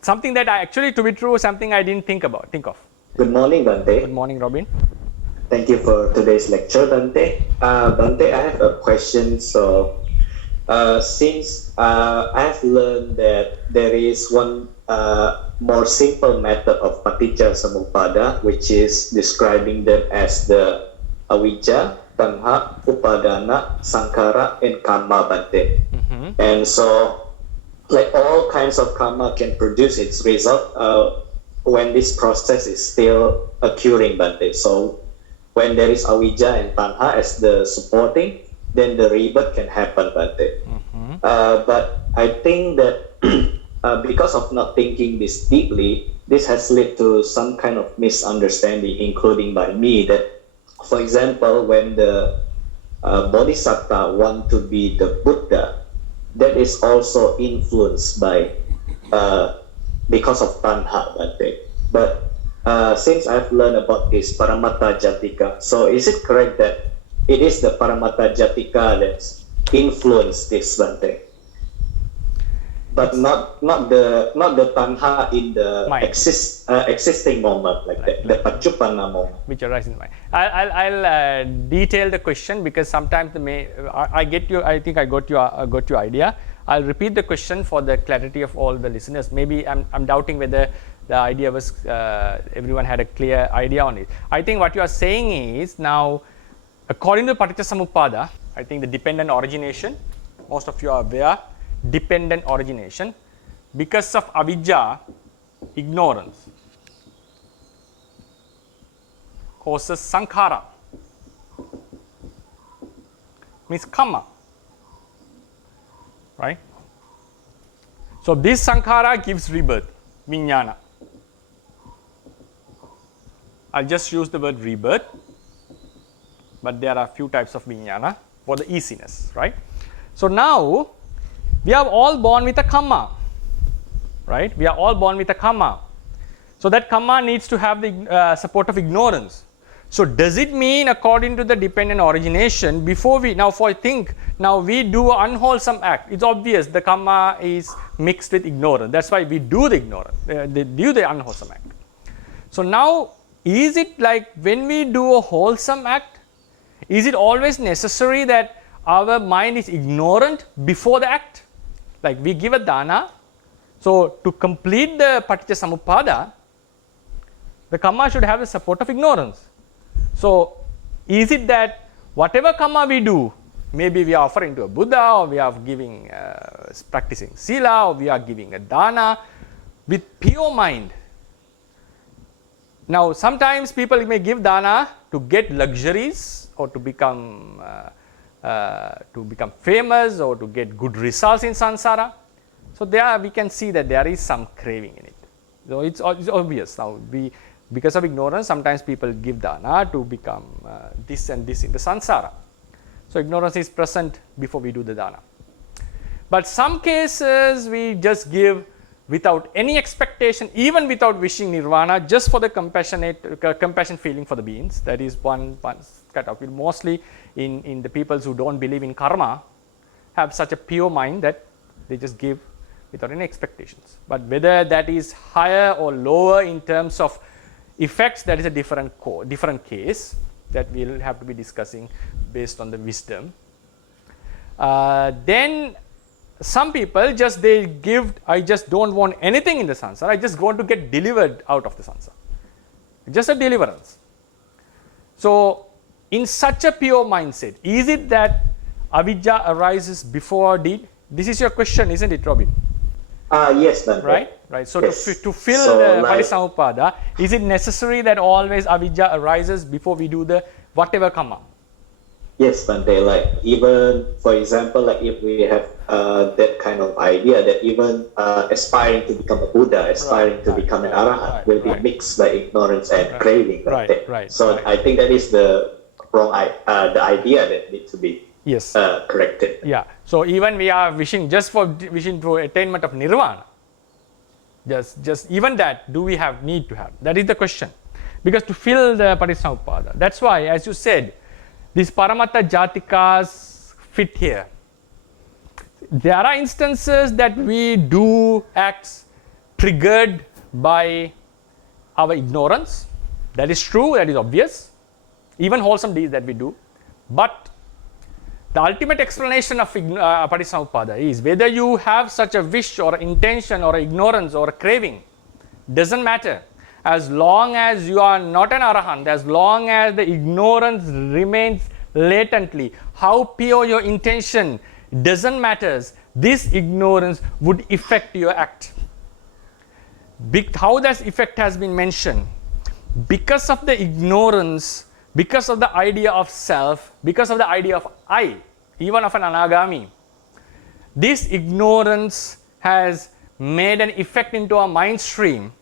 something that actually, to be true, something I didn't think of. Good morning, Bhante. Good morning, Robin. Thank you for today's lecture, Bhante. Bhante, I have a question. So, since I have learned that there is one more simple method of Paticca Samuppada, which is describing them as the avijja, tanha, upadana, sankhara, and karma, Bhante. And so, like all kinds of karma can produce its result when this process is still occurring, Bhante. So when there is avijja and tanha as the supporting, then the rebirth can happen, Bhante. But I think that because of not thinking this deeply, this has led to some kind of misunderstanding, including by me, that, for example, when the Bodhisattva want to be the Buddha, that is also influenced by because of tanha, Bhante. But since I've learned about this Paramata Jatika, so is it correct that it is the Paramata Jatika that's influenced this, Bhante? But not the tanha in the existing moment, like the Paccuppanna moment, which arises in the mind. I'll detail the question, because sometimes I get you. I think I got your idea. I'll repeat the question for the clarity of all the listeners. Maybe I'm doubting whether the idea was everyone had a clear idea on it. I think what you are saying is, now, according to Paticcasamuppada, I think the dependent origination, most of you are aware, dependent origination, because of avijja, ignorance, causes sankhara, means karma, right? So this sankhara gives rebirth, vijnana. I'll just use the word rebirth, but there are a few types of vijnana for the easiness, right? So now we are all born with a karma, right? We are all born with a karma. So that karma needs to have the support of ignorance. So does it mean, according to the dependent origination, before we do an unwholesome act, it's obvious the karma is mixed with ignorance. That's why we do the ignorance, do the unwholesome act. So now, is it like when we do a wholesome act, is it always necessary that our mind is ignorant before the act? Like we give a dana, so to complete the Paticcasamuppada, the karma should have the support of ignorance. So is it that whatever karma we do, maybe we are offering to a Buddha, or we are giving, practicing sila, or we are giving a dana with pure mind. Now, sometimes people may give dana to get luxuries or to become famous or to get good results in samsara. So there we can see that there is some craving in it. So it's obvious now. Because of ignorance, sometimes people give dana to become this and this in the samsara. So ignorance is present before we do the dana. But some cases we just give without any expectation, even without wishing nirvana, just for the compassion feeling for the beings. That is one cut off. Mostly in the people who don't believe in karma have such a pure mind that they just give without any expectations. But whether that is higher or lower in terms of effects, that is a different case that we will have to be discussing based on the wisdom. Then some people they give, I just don't want anything in the samsara, I just want to get delivered out of the samsara. Just a deliverance. So in such a pure mindset, is it that avijja arises before deed? This is your question, isn't it, Robin? Yes, Bante. Right. So yes. to fill So the like, Parissamuppada, is it necessary that always avijja arises before we do the whatever karma? Yes, Bante. Like even, for example, like if we have that kind of idea that even aspiring to become a Buddha, aspiring to become an Arahant will be mixed by ignorance and craving. Bante. So I think that is the wrong the idea that needs to be corrected. Yeah. So even we are wishing for attainment of nirvana. Just even that, do we need to have? That is the question. Because to fill the Parissamuppada, that's why, as you said, these Paramatta Jatikas fit here. There are instances that we do acts triggered by our ignorance. That is true, that is obvious. Even wholesome deeds that we do. But the ultimate explanation of Parissamuppada is whether you have such a wish or intention or ignorance or a craving, doesn't matter. As long as you are not an Arahant, as long as the ignorance remains latently, how pure your intention, doesn't matter. This ignorance would affect your act. How that effect has been mentioned. Because of the ignorance, because of the idea of self, because of the idea of I, even of an anagami, this ignorance has made an effect into our mind stream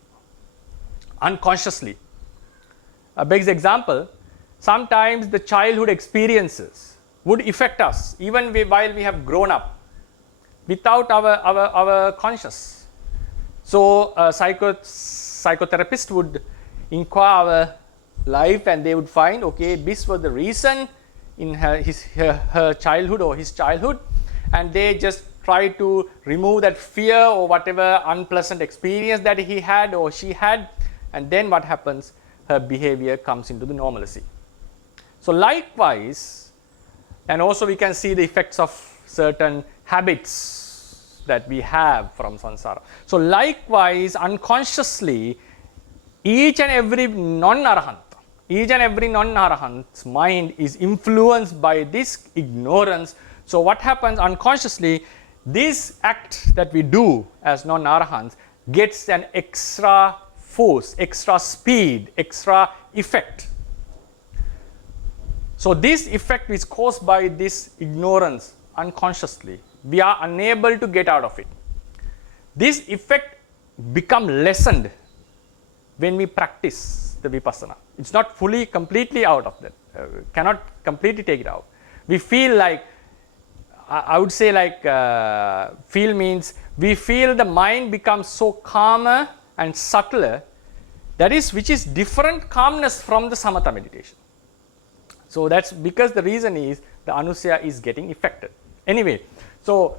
unconsciously. A big example, sometimes the childhood experiences would affect us even while we have grown up without our conscious. So a psychotherapist would inquire our life and they would find, okay, this was the reason in her childhood or his childhood, and they just try to remove that fear or whatever unpleasant experience that he had or she had, and then what happens? Her behavior comes into the normalcy. So likewise, and also we can see the effects of certain habits that we have from samsara. So likewise, unconsciously, each and every non-arahant's mind is influenced by this ignorance. So what happens unconsciously, this act that we do as non-arahants gets an extra force, extra speed, extra effect. So this effect is caused by this ignorance unconsciously. We are unable to get out of it. This effect becomes lessened when we practice the vipassana. It's not fully, completely out of that. Cannot completely take it out. We feel like, I would say like, feel means we feel the mind becomes so calmer and subtler, which is different calmness from the samatha meditation. So that's because the reason is the anusaya is getting affected. Anyway, so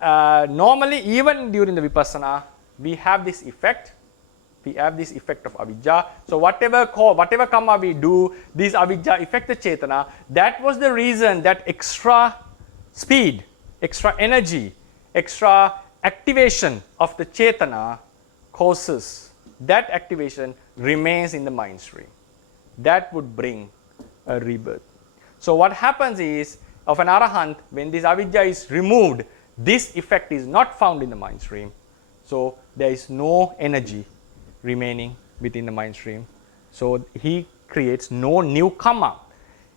normally even during the vipassana, we have this effect. We have this effect of avijja. So whatever karma we do, this avijja affect the cetana. That was the reason that extra speed, extra energy, extra activation of the cetana causes, that activation remains in the mind stream. That would bring a rebirth. So what happens is, of an arahant, when this avidya is removed, this effect is not found in the mind stream. So there is no energy remaining within the mind stream. So he creates no new karma.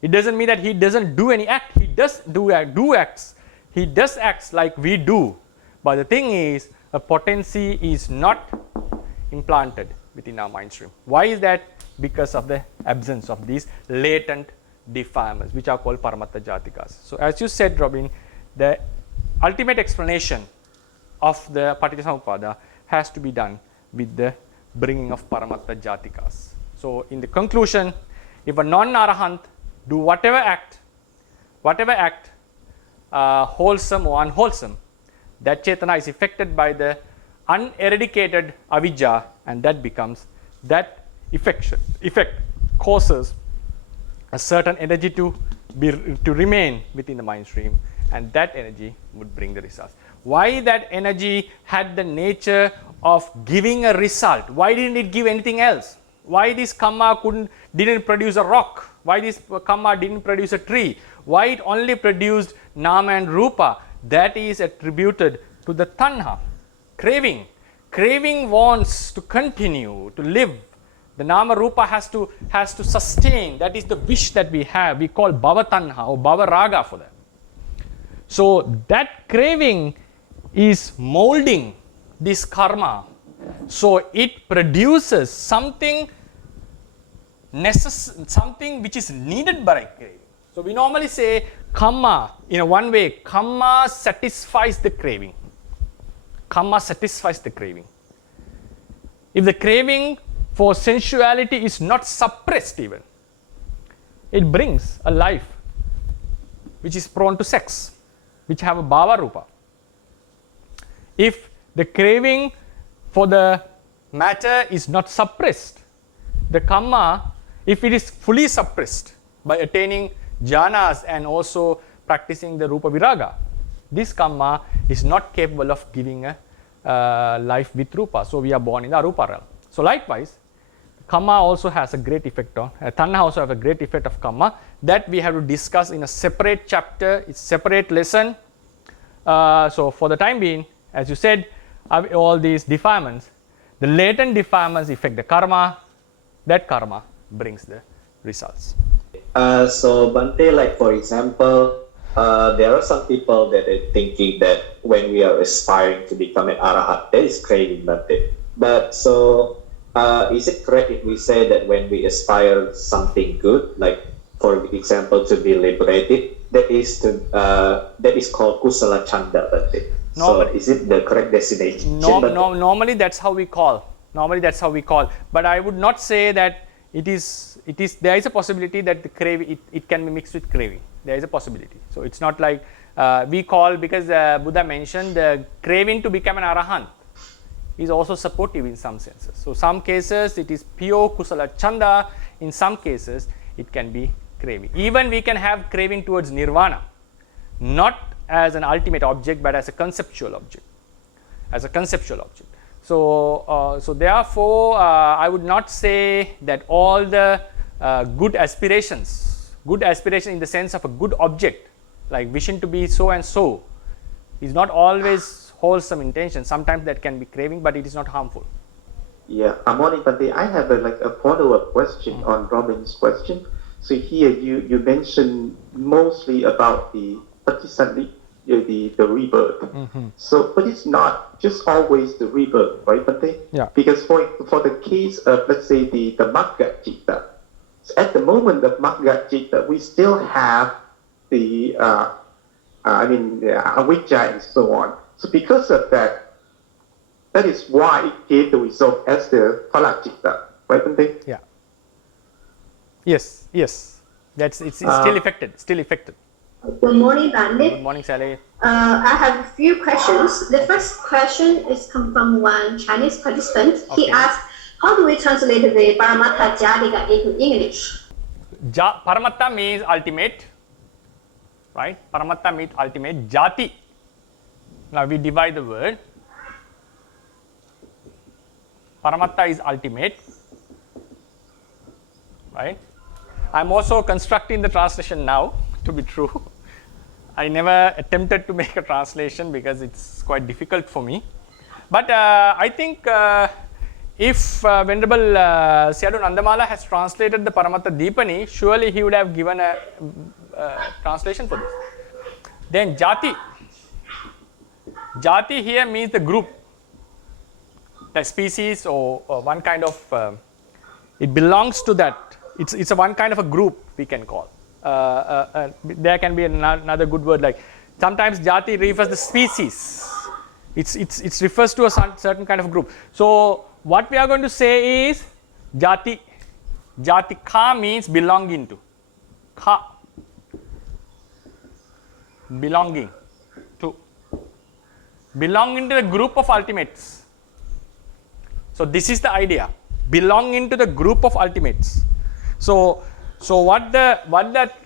It doesn't mean that he doesn't do any act. He does do acts. He does acts like we do. But the thing is, a potency is not implanted within our mind stream. Why is that? Because of the absence of these latent defilements, which are called paramatta jatikas. So as you said, Robin, the ultimate explanation of the Paticcasamuppada has to be done with the bringing of paramatta jatikas. So in the conclusion, if a non-arahant do whatever act, wholesome or unwholesome, that chetana is affected by the uneradicated avidya, and that becomes, that effect causes a certain energy to remain within the mind stream, and that energy would bring the results. Why that energy had the nature of giving a result? Why didn't it give anything else? Why this karma didn't produce a rock? Why this karma didn't produce a tree? Why it only produced nama and rupa? That is attributed to the tanha, craving. Craving wants to continue to live. The nama rupa has to sustain. That is the wish that we have. We call bhava tanha or bhava raga for that. So that craving is molding this karma. So it produces something which is needed by craving. So we normally say karma, in one way, karma satisfies the craving. Karma satisfies the craving. If the craving for sensuality is not suppressed even, it brings a life which is prone to sex, which have a bhava rupa. If the craving for the matter is not suppressed, the karma, if it is fully suppressed by attaining jhanas and also practicing the rupa viraga, this karma is not capable of giving a life with rupa. So we are born in the arupa realm. So likewise, karma also has a great effect on, tanha also have a great effect of karma that we have to discuss in a separate chapter, it's separate lesson. So for the time being, as you said, all these defilements, the latent defilements affect the karma, that karma brings the results. So Bante, like for example, there are some people that are thinking that when we are aspiring to become an arahat, there is craving, Bante. But so, is it correct if we say that when we aspire something good, like for example to be liberated, that is called kusala chanda, Bante? So is it the correct destination? Normally that's how we call. But I would not say that it is. There is a possibility that the craving it can be mixed with craving. There is a possibility. So it's not like we call, because Buddha mentioned the craving to become an arahant is also supportive in some senses. So some cases it is pure kusala chanda. In some cases it can be craving. Even we can have craving towards nirvana, not as an ultimate object, but as a conceptual object. So therefore, I would not say that all the good aspirations in the sense of a good object, like wishing to be so and so, is not always wholesome intention. Sometimes that can be craving, but it is not harmful. Yeah, morning, Bante. I have a follow-up question on Robin's question. So here you mentioned mostly about the patisandhi, the rebirth. So, but it's not just always the rebirth, right, Bante? Yeah. Because for the case of, let's say, the Magga Citta, so at the moment of Magga Citta, we still have the avijja and so on. So because of that, that is why it gave the result as the phala citta, right, Bante? Yeah. Yes. It's still affected. Good morning, Bante. Good morning, Sally. I have a few questions. The first question is come from one Chinese participant. Okay. He asked, how do we translate the Paramatta Jadika into English? Paramatta means ultimate, right? Paramatta means ultimate. Jati. Now we divide the word. Paramatta is ultimate, right? I'm also constructing the translation now to be true. I never attempted to make a translation because it's quite difficult for me. But I think if Venerable Sayadaw Nandamala has translated the Paramattha Dipani, surely he would have given a translation for this. Then Jati. Jati here means the group, the species or one kind of, it belongs to that. It's a one kind of a group we can call. There can be another good word like, sometimes Jati refers to the species. It refers to a certain kind of group. So what we are going to say is Jati. Jati ka means belonging to. Ka. Belonging to. Belonging to the group of ultimates. So this is the idea. Belonging to the group of ultimates. So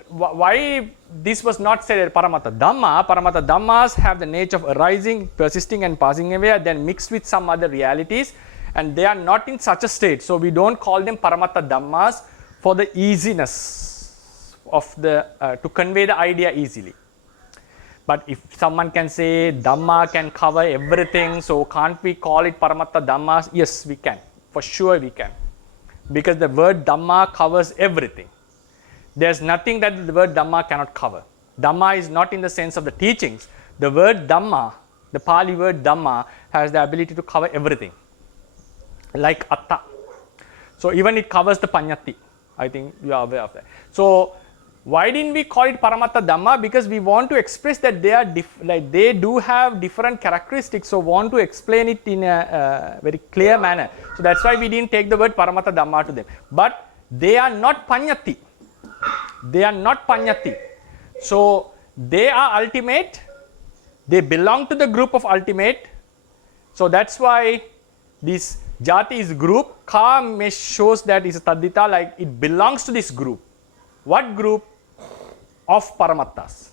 why this was not said at Paramattha Dhamma? Paramattha Dhammas have the nature of arising, persisting and passing away, then mixed with some other realities, and they are not in such a state. So we don't call them Paramattha Dhammas for the easiness of the to convey the idea easily. But if someone can say Dhamma can cover everything, so can't we call it Paramattha Dhammas? Yes, we can. For sure we can. Because the word Dhamma covers everything. There's nothing that the word Dhamma cannot cover. Dhamma is not in the sense of the teachings. The word Dhamma, the Pali word Dhamma, has the ability to cover everything. Like Atta. So even it covers the Panyati. I think you are aware of that. So why didn't we call it Paramattha Dhamma? Because we want to express that they are they do have different characteristics. So want to explain it in a very clear manner. So that's why we didn't take the word Paramattha Dhamma to them. But they are not Panyati. They are not Panyati. So they are ultimate. They belong to the group of ultimate. So that's why this Jati is group. Ka shows that is Taddhita, like it belongs to this group. What group? Of Paramattas.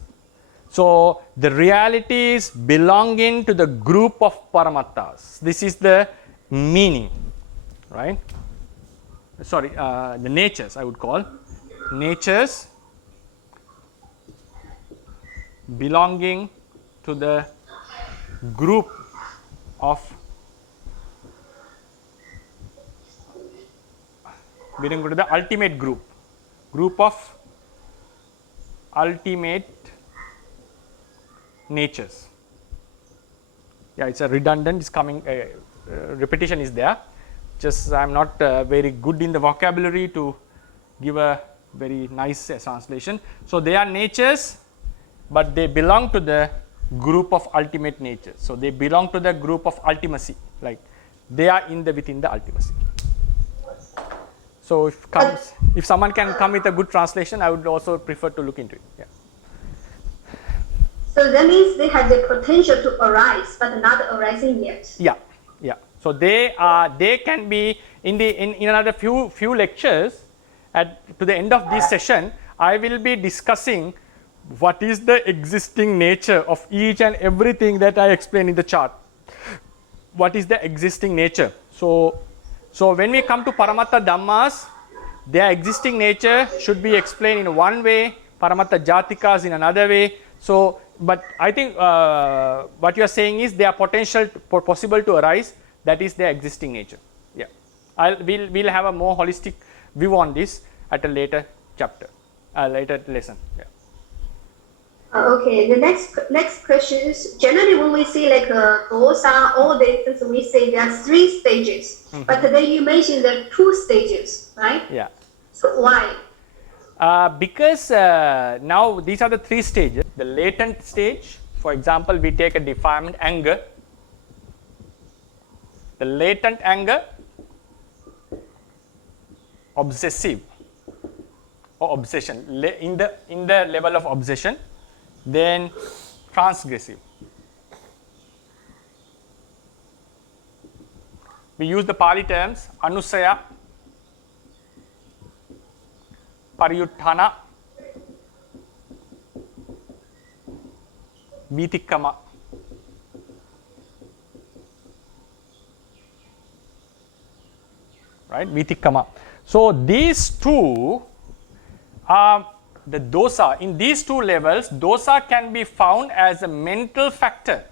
So the reality is belonging to the group of Paramattas. This is the meaning, right? Sorry, the natures I would call. Natures belonging to the group of belonging to the ultimate group of ultimate natures. Yeah, it's a redundant, it's coming, repetition is there. Just I am not very good in the vocabulary to give a very nice translation. So they are natures, but they belong to the group of ultimate natures. So they belong to the group of ultimacy, like they are within the ultimacy. So if someone can come with a good translation, I would also prefer to look into it. Yeah. So that means they have the potential to arise, but not arising yet. Yeah, yeah. So they can be in another few lectures. To the end of this session, I will be discussing what is the existing nature of each and everything that I explained in the chart. What is the existing nature? So when we come to Paramattha Dhammas, their existing nature should be explained in one way, Paramattha Jatikas in another way. So, but I think what you are saying is they are possible to arise, that is their existing nature. Yeah, we'll have a more holistic view on this at a later chapter, later lesson. Yeah. Okay, the next question is, generally when we see like dosa, all the things we say there are 3 stages, but today you mentioned the 2 stages, right? Yeah. So why? Because now these are the 3 stages. The latent stage, for example, we take a defilement anger. The latent anger, obsessive or obsession, in the level of obsession. Then transgressive. We use the Pali terms Anusaya, Pariyutthana, Vitikkama. Right, Vitikkama. So these 2 the dosa, in these two levels, dosa can be found as a mental factor.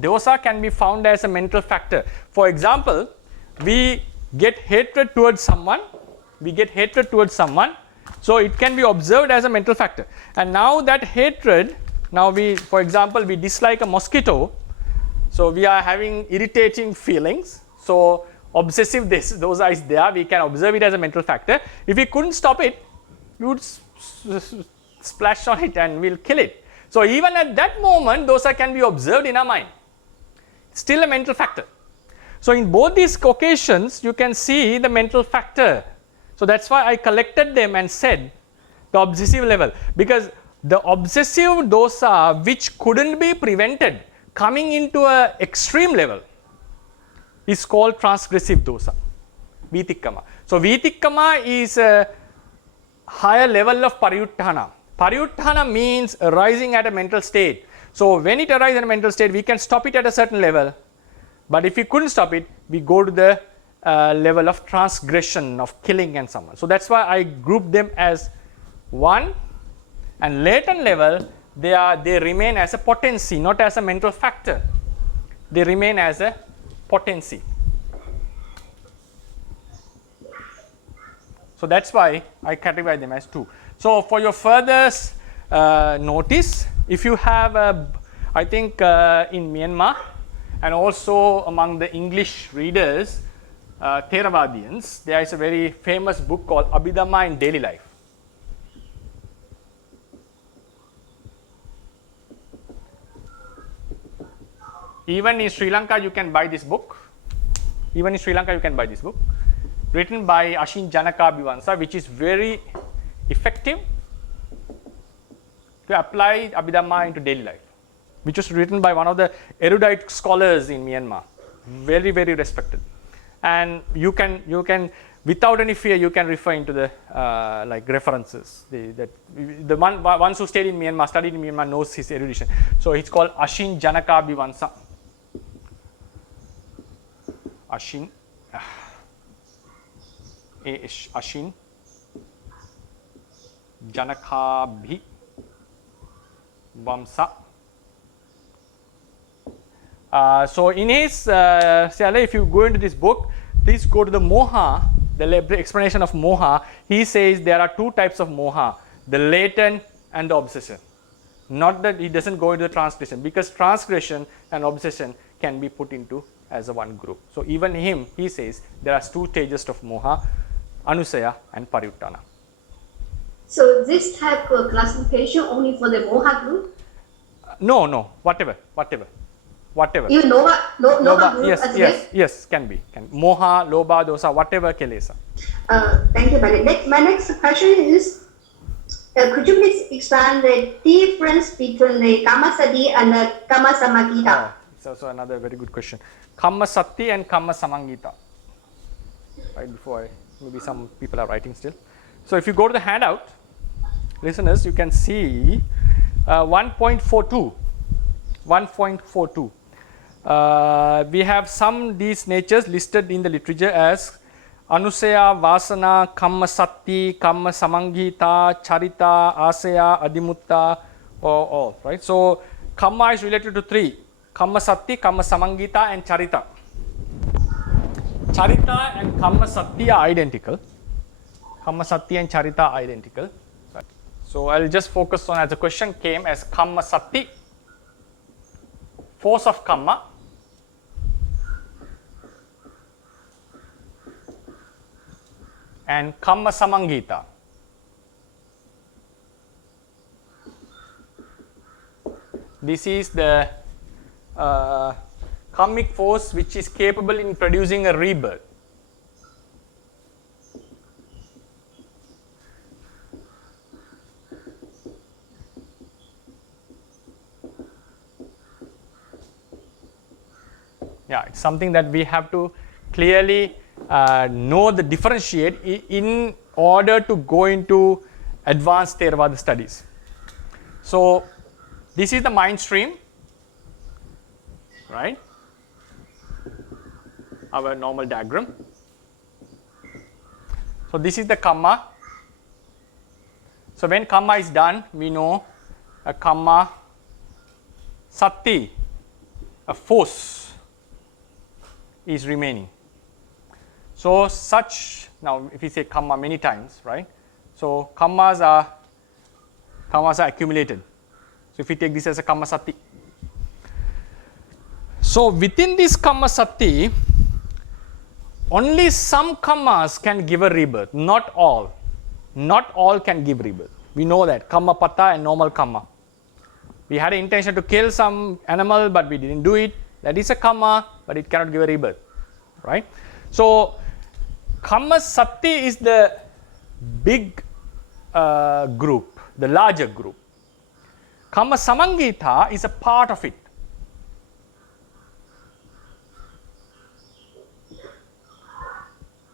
Dosa can be found as a mental factor. For example, we get hatred towards someone, so it can be observed as a mental factor. And now that hatred, now for example, we dislike a mosquito, so we are having irritating feelings. So obsessive dosa is there, we can observe it as a mental factor. If we couldn't stop it, we would splash on it and we'll kill it. So even at that moment, dosa can be observed in our mind. Still a mental factor. So in both these occasions, you can see the mental factor. So that's why I collected them and said the obsessive level, because the obsessive dosa which couldn't be prevented coming into an extreme level is called transgressive dosa, vitikkama. So vitikkama is a higher level of pariyuttana. Pariyuttana means arising at a mental state. So when it arises at a mental state, we can stop it at a certain level. But if we couldn't stop it, we go to the level of transgression, of killing and someone. So that's why I grouped them as one, and latent level, they remain as a potency, not as a mental factor. They remain as a potency. So that's why I categorize them as two. So for your further notice, if you have, I think in Myanmar and also among the English readers, Theravadians, there is a very famous book called Abhidhamma in Daily Life. Even in Sri Lanka, you can buy this book. Written by Ashin Janakabhivansa, which is very effective to apply Abhidhamma into daily life, which was written by one of the erudite scholars in Myanmar, very, very respected. And you can without any fear, you can refer into the like references. The ones who studied in Myanmar knows his erudition. So it's called Ashin Janakabhivansa. Ashin Janakabhivamsa. So in his if you go into this book, please go to the moha, the explanation of moha. He says there are two types of moha, the latent and the obsession. Not that he doesn't go into the transgression, because transgression and obsession can be put into as a one group. So even he says there are two stages of moha, anusaya and pariyuttana. So this type of classification only for the moha group? No, whatever. You Nova group as well? Yes, can be. Moha, lobha, dosa, whatever kilesa. Thank you, Bani. My next question is, could you please expand the difference between the Kammasati and the Kammasamagita? It's also another very good question. Kammasati and Kammasamagita. Right before maybe some people are writing still. So if you go to the handout, listeners, you can see 1.42. 1.42. We have some these natures listed in the literature as Anusaya, Vasana, Kammasati, Kammasamagita, Charita, Asaya, Adimutta, all right. So Kamma is related to three: Kammasati, Kammasamagita, and Charita. Charita and Kammasati are identical. Kammasati and Charita are identical. Right. So I'll just focus on, as the question came, as Kammasati, force of Kamma, and Kammasamagita. This is the karmic force which is capable in producing a rebirth. Yeah, it's something that we have to clearly know the differentiate in order to go into advanced Theravada studies. So this is the mind stream, right? Our normal diagram. So this is the kamma. So when kamma is done, we know a kamma sati, a force, is remaining. So such, now if we say kamma many times, right? So kammas are accumulated. So if we take this as a kamma sati. So within this kamma sati, only some kammas can give a rebirth, not all. Not all can give rebirth. We know that, kamma pata and normal kamma. We had an intention to kill some animal, but we didn't do it. That is a kamma, but it cannot give a rebirth, right? So kamma sati is the big group, the larger group. Kamma samangita is a part of it.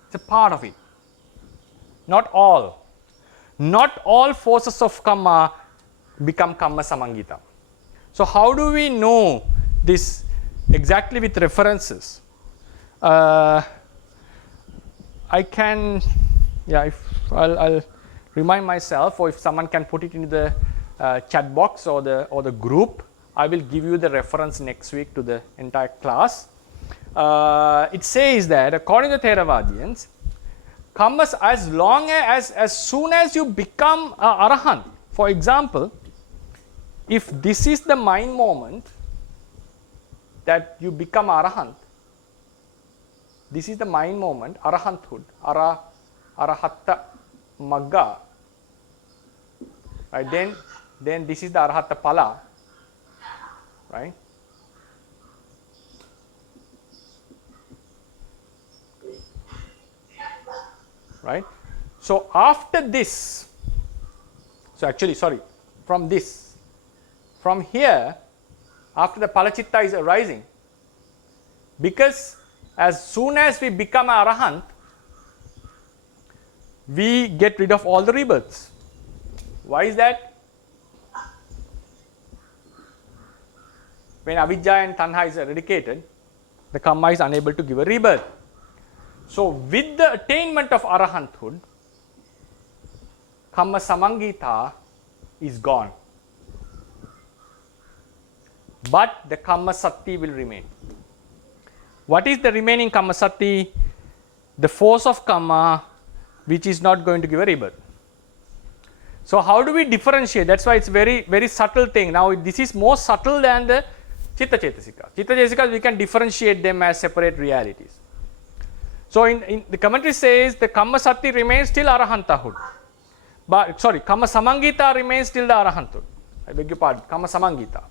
It's a part of it. Not all. Not all forces of kamma become kamma samangita. So how do we know this exactly with references? I can, if I'll remind myself, or if someone can put it into the chat box or the group, I will give you the reference next week to the entire class. It says that according to Theravadians, kammas, as soon as you become a arahant, for example, if this is the mind moment that you become arahant, this is the mind moment, arahanthood, arahatta magga, right? Then this is the arahatta pala, right? Right? So after this, from here, after the palachitta is arising, because as soon as we become an arahant, we get rid of all the rebirths. Why is that? When avidya and tanha is eradicated, the kamma is unable to give a rebirth. So with the attainment of arahanthood, kamma samangita is gone. But the kamma sati will remain. What is the remaining kamma sati? The force of kamma which is not going to give a rebirth. So how do we differentiate? That's why it's very, very subtle thing. Now this is more subtle than the chitta chetasikas. Chitta chetasikas, we can differentiate them as separate realities. So in the commentary says the kamma sati remains till arahanthood. But kamma samangita remains till the arahanthood. I beg your pardon, kamma samangita.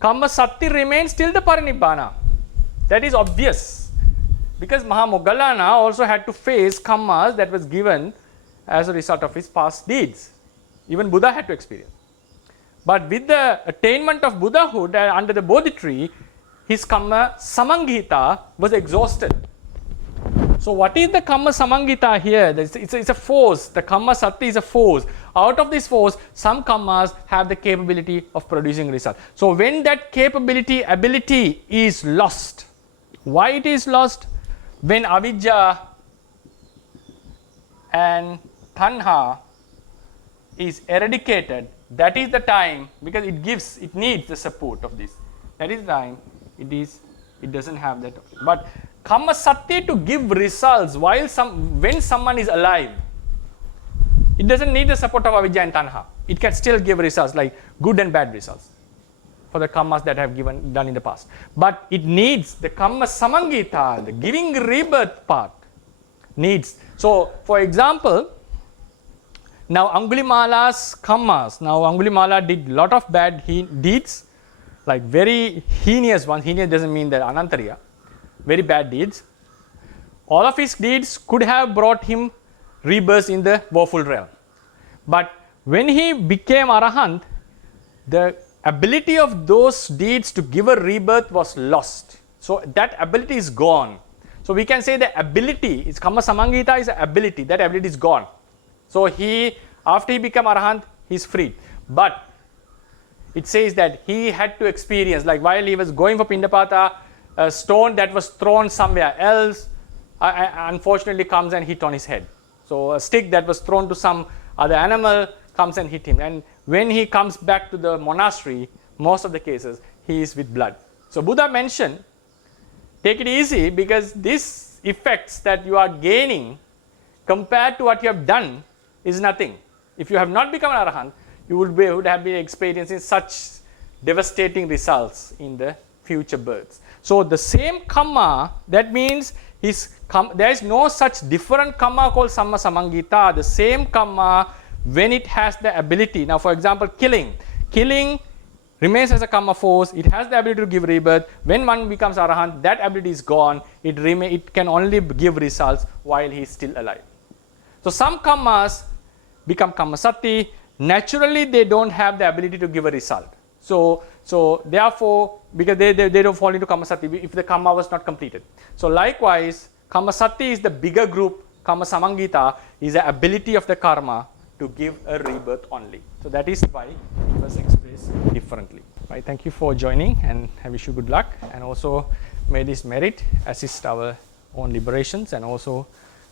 Kamma sati remains till the parinibbana. That is obvious. Because Mahamoggallana also had to face kammas that was given as a result of his past deeds. Even Buddha had to experience. But with the attainment of Buddhahood under the Bodhi tree, his kamma samangita was exhausted. So what is the kamma samangita here? It's a force. The kamma sati is a force. Out of this force, some kammas have the capability of producing result. So when that ability is lost, why it is lost? When avidya and tanha is eradicated, that is the time, because it needs the support of this. That is the time it doesn't have that. But kamma sati to give results when someone is alive, it doesn't need the support of avidya and tanha. It can still give results, like good and bad results for the kammas that have done in the past. But it needs the kamma samangita, the giving rebirth part needs. So for example, now Angulimala's kammas, now Angulimala did lot of bad deeds, like very heinous ones. Heinous doesn't mean that anantariya, very bad deeds. All of his deeds could have brought him rebirth in the woeful realm. But when he became arahant, the ability of those deeds to give a rebirth was lost. So that ability is gone. So we can say the ability, is kamma samangita is an ability, that ability is gone. So after he became arahant, he is freed. But it says that he had to experience, like while he was going for Pindapata, a stone that was thrown somewhere else unfortunately comes and hit on his head. So a stick that was thrown to some other animal comes and hit him, and when he comes back to the monastery, most of the cases he is with blood. So Buddha mentioned, take it easy, because these effects that you are gaining compared to what you have done is nothing. If you have not become an arahant, you would have been experiencing such devastating results in the future births. So the same karma, that means there is no such different karma called samma samangita. The same karma, when it has the ability, now for example killing remains as a karma force, it has the ability to give rebirth. When one becomes arahant, that ability is gone, it can only give results while he is still alive. So some karmas become karmasati, naturally they don't have the ability to give a result. So therefore, because they don't fall into karmasati if the karma was not completed. So likewise, karmasati is the bigger group, karma samangita is the ability of the karma to give a rebirth only. So that is why it was expressed differently. Right? Thank you for joining, and I wish you good luck, and also may this merit assist our own liberations and also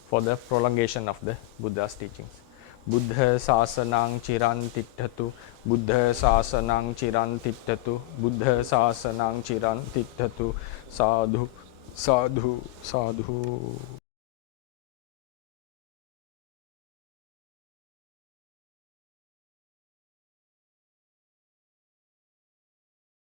for the prolongation of the Buddha's teachings. Buddha sasanang chiran tittatu, Buddha sasanang chiran tittatu, Buddha sasanang chiran tittatu, sadhu, sadhu, sadhu.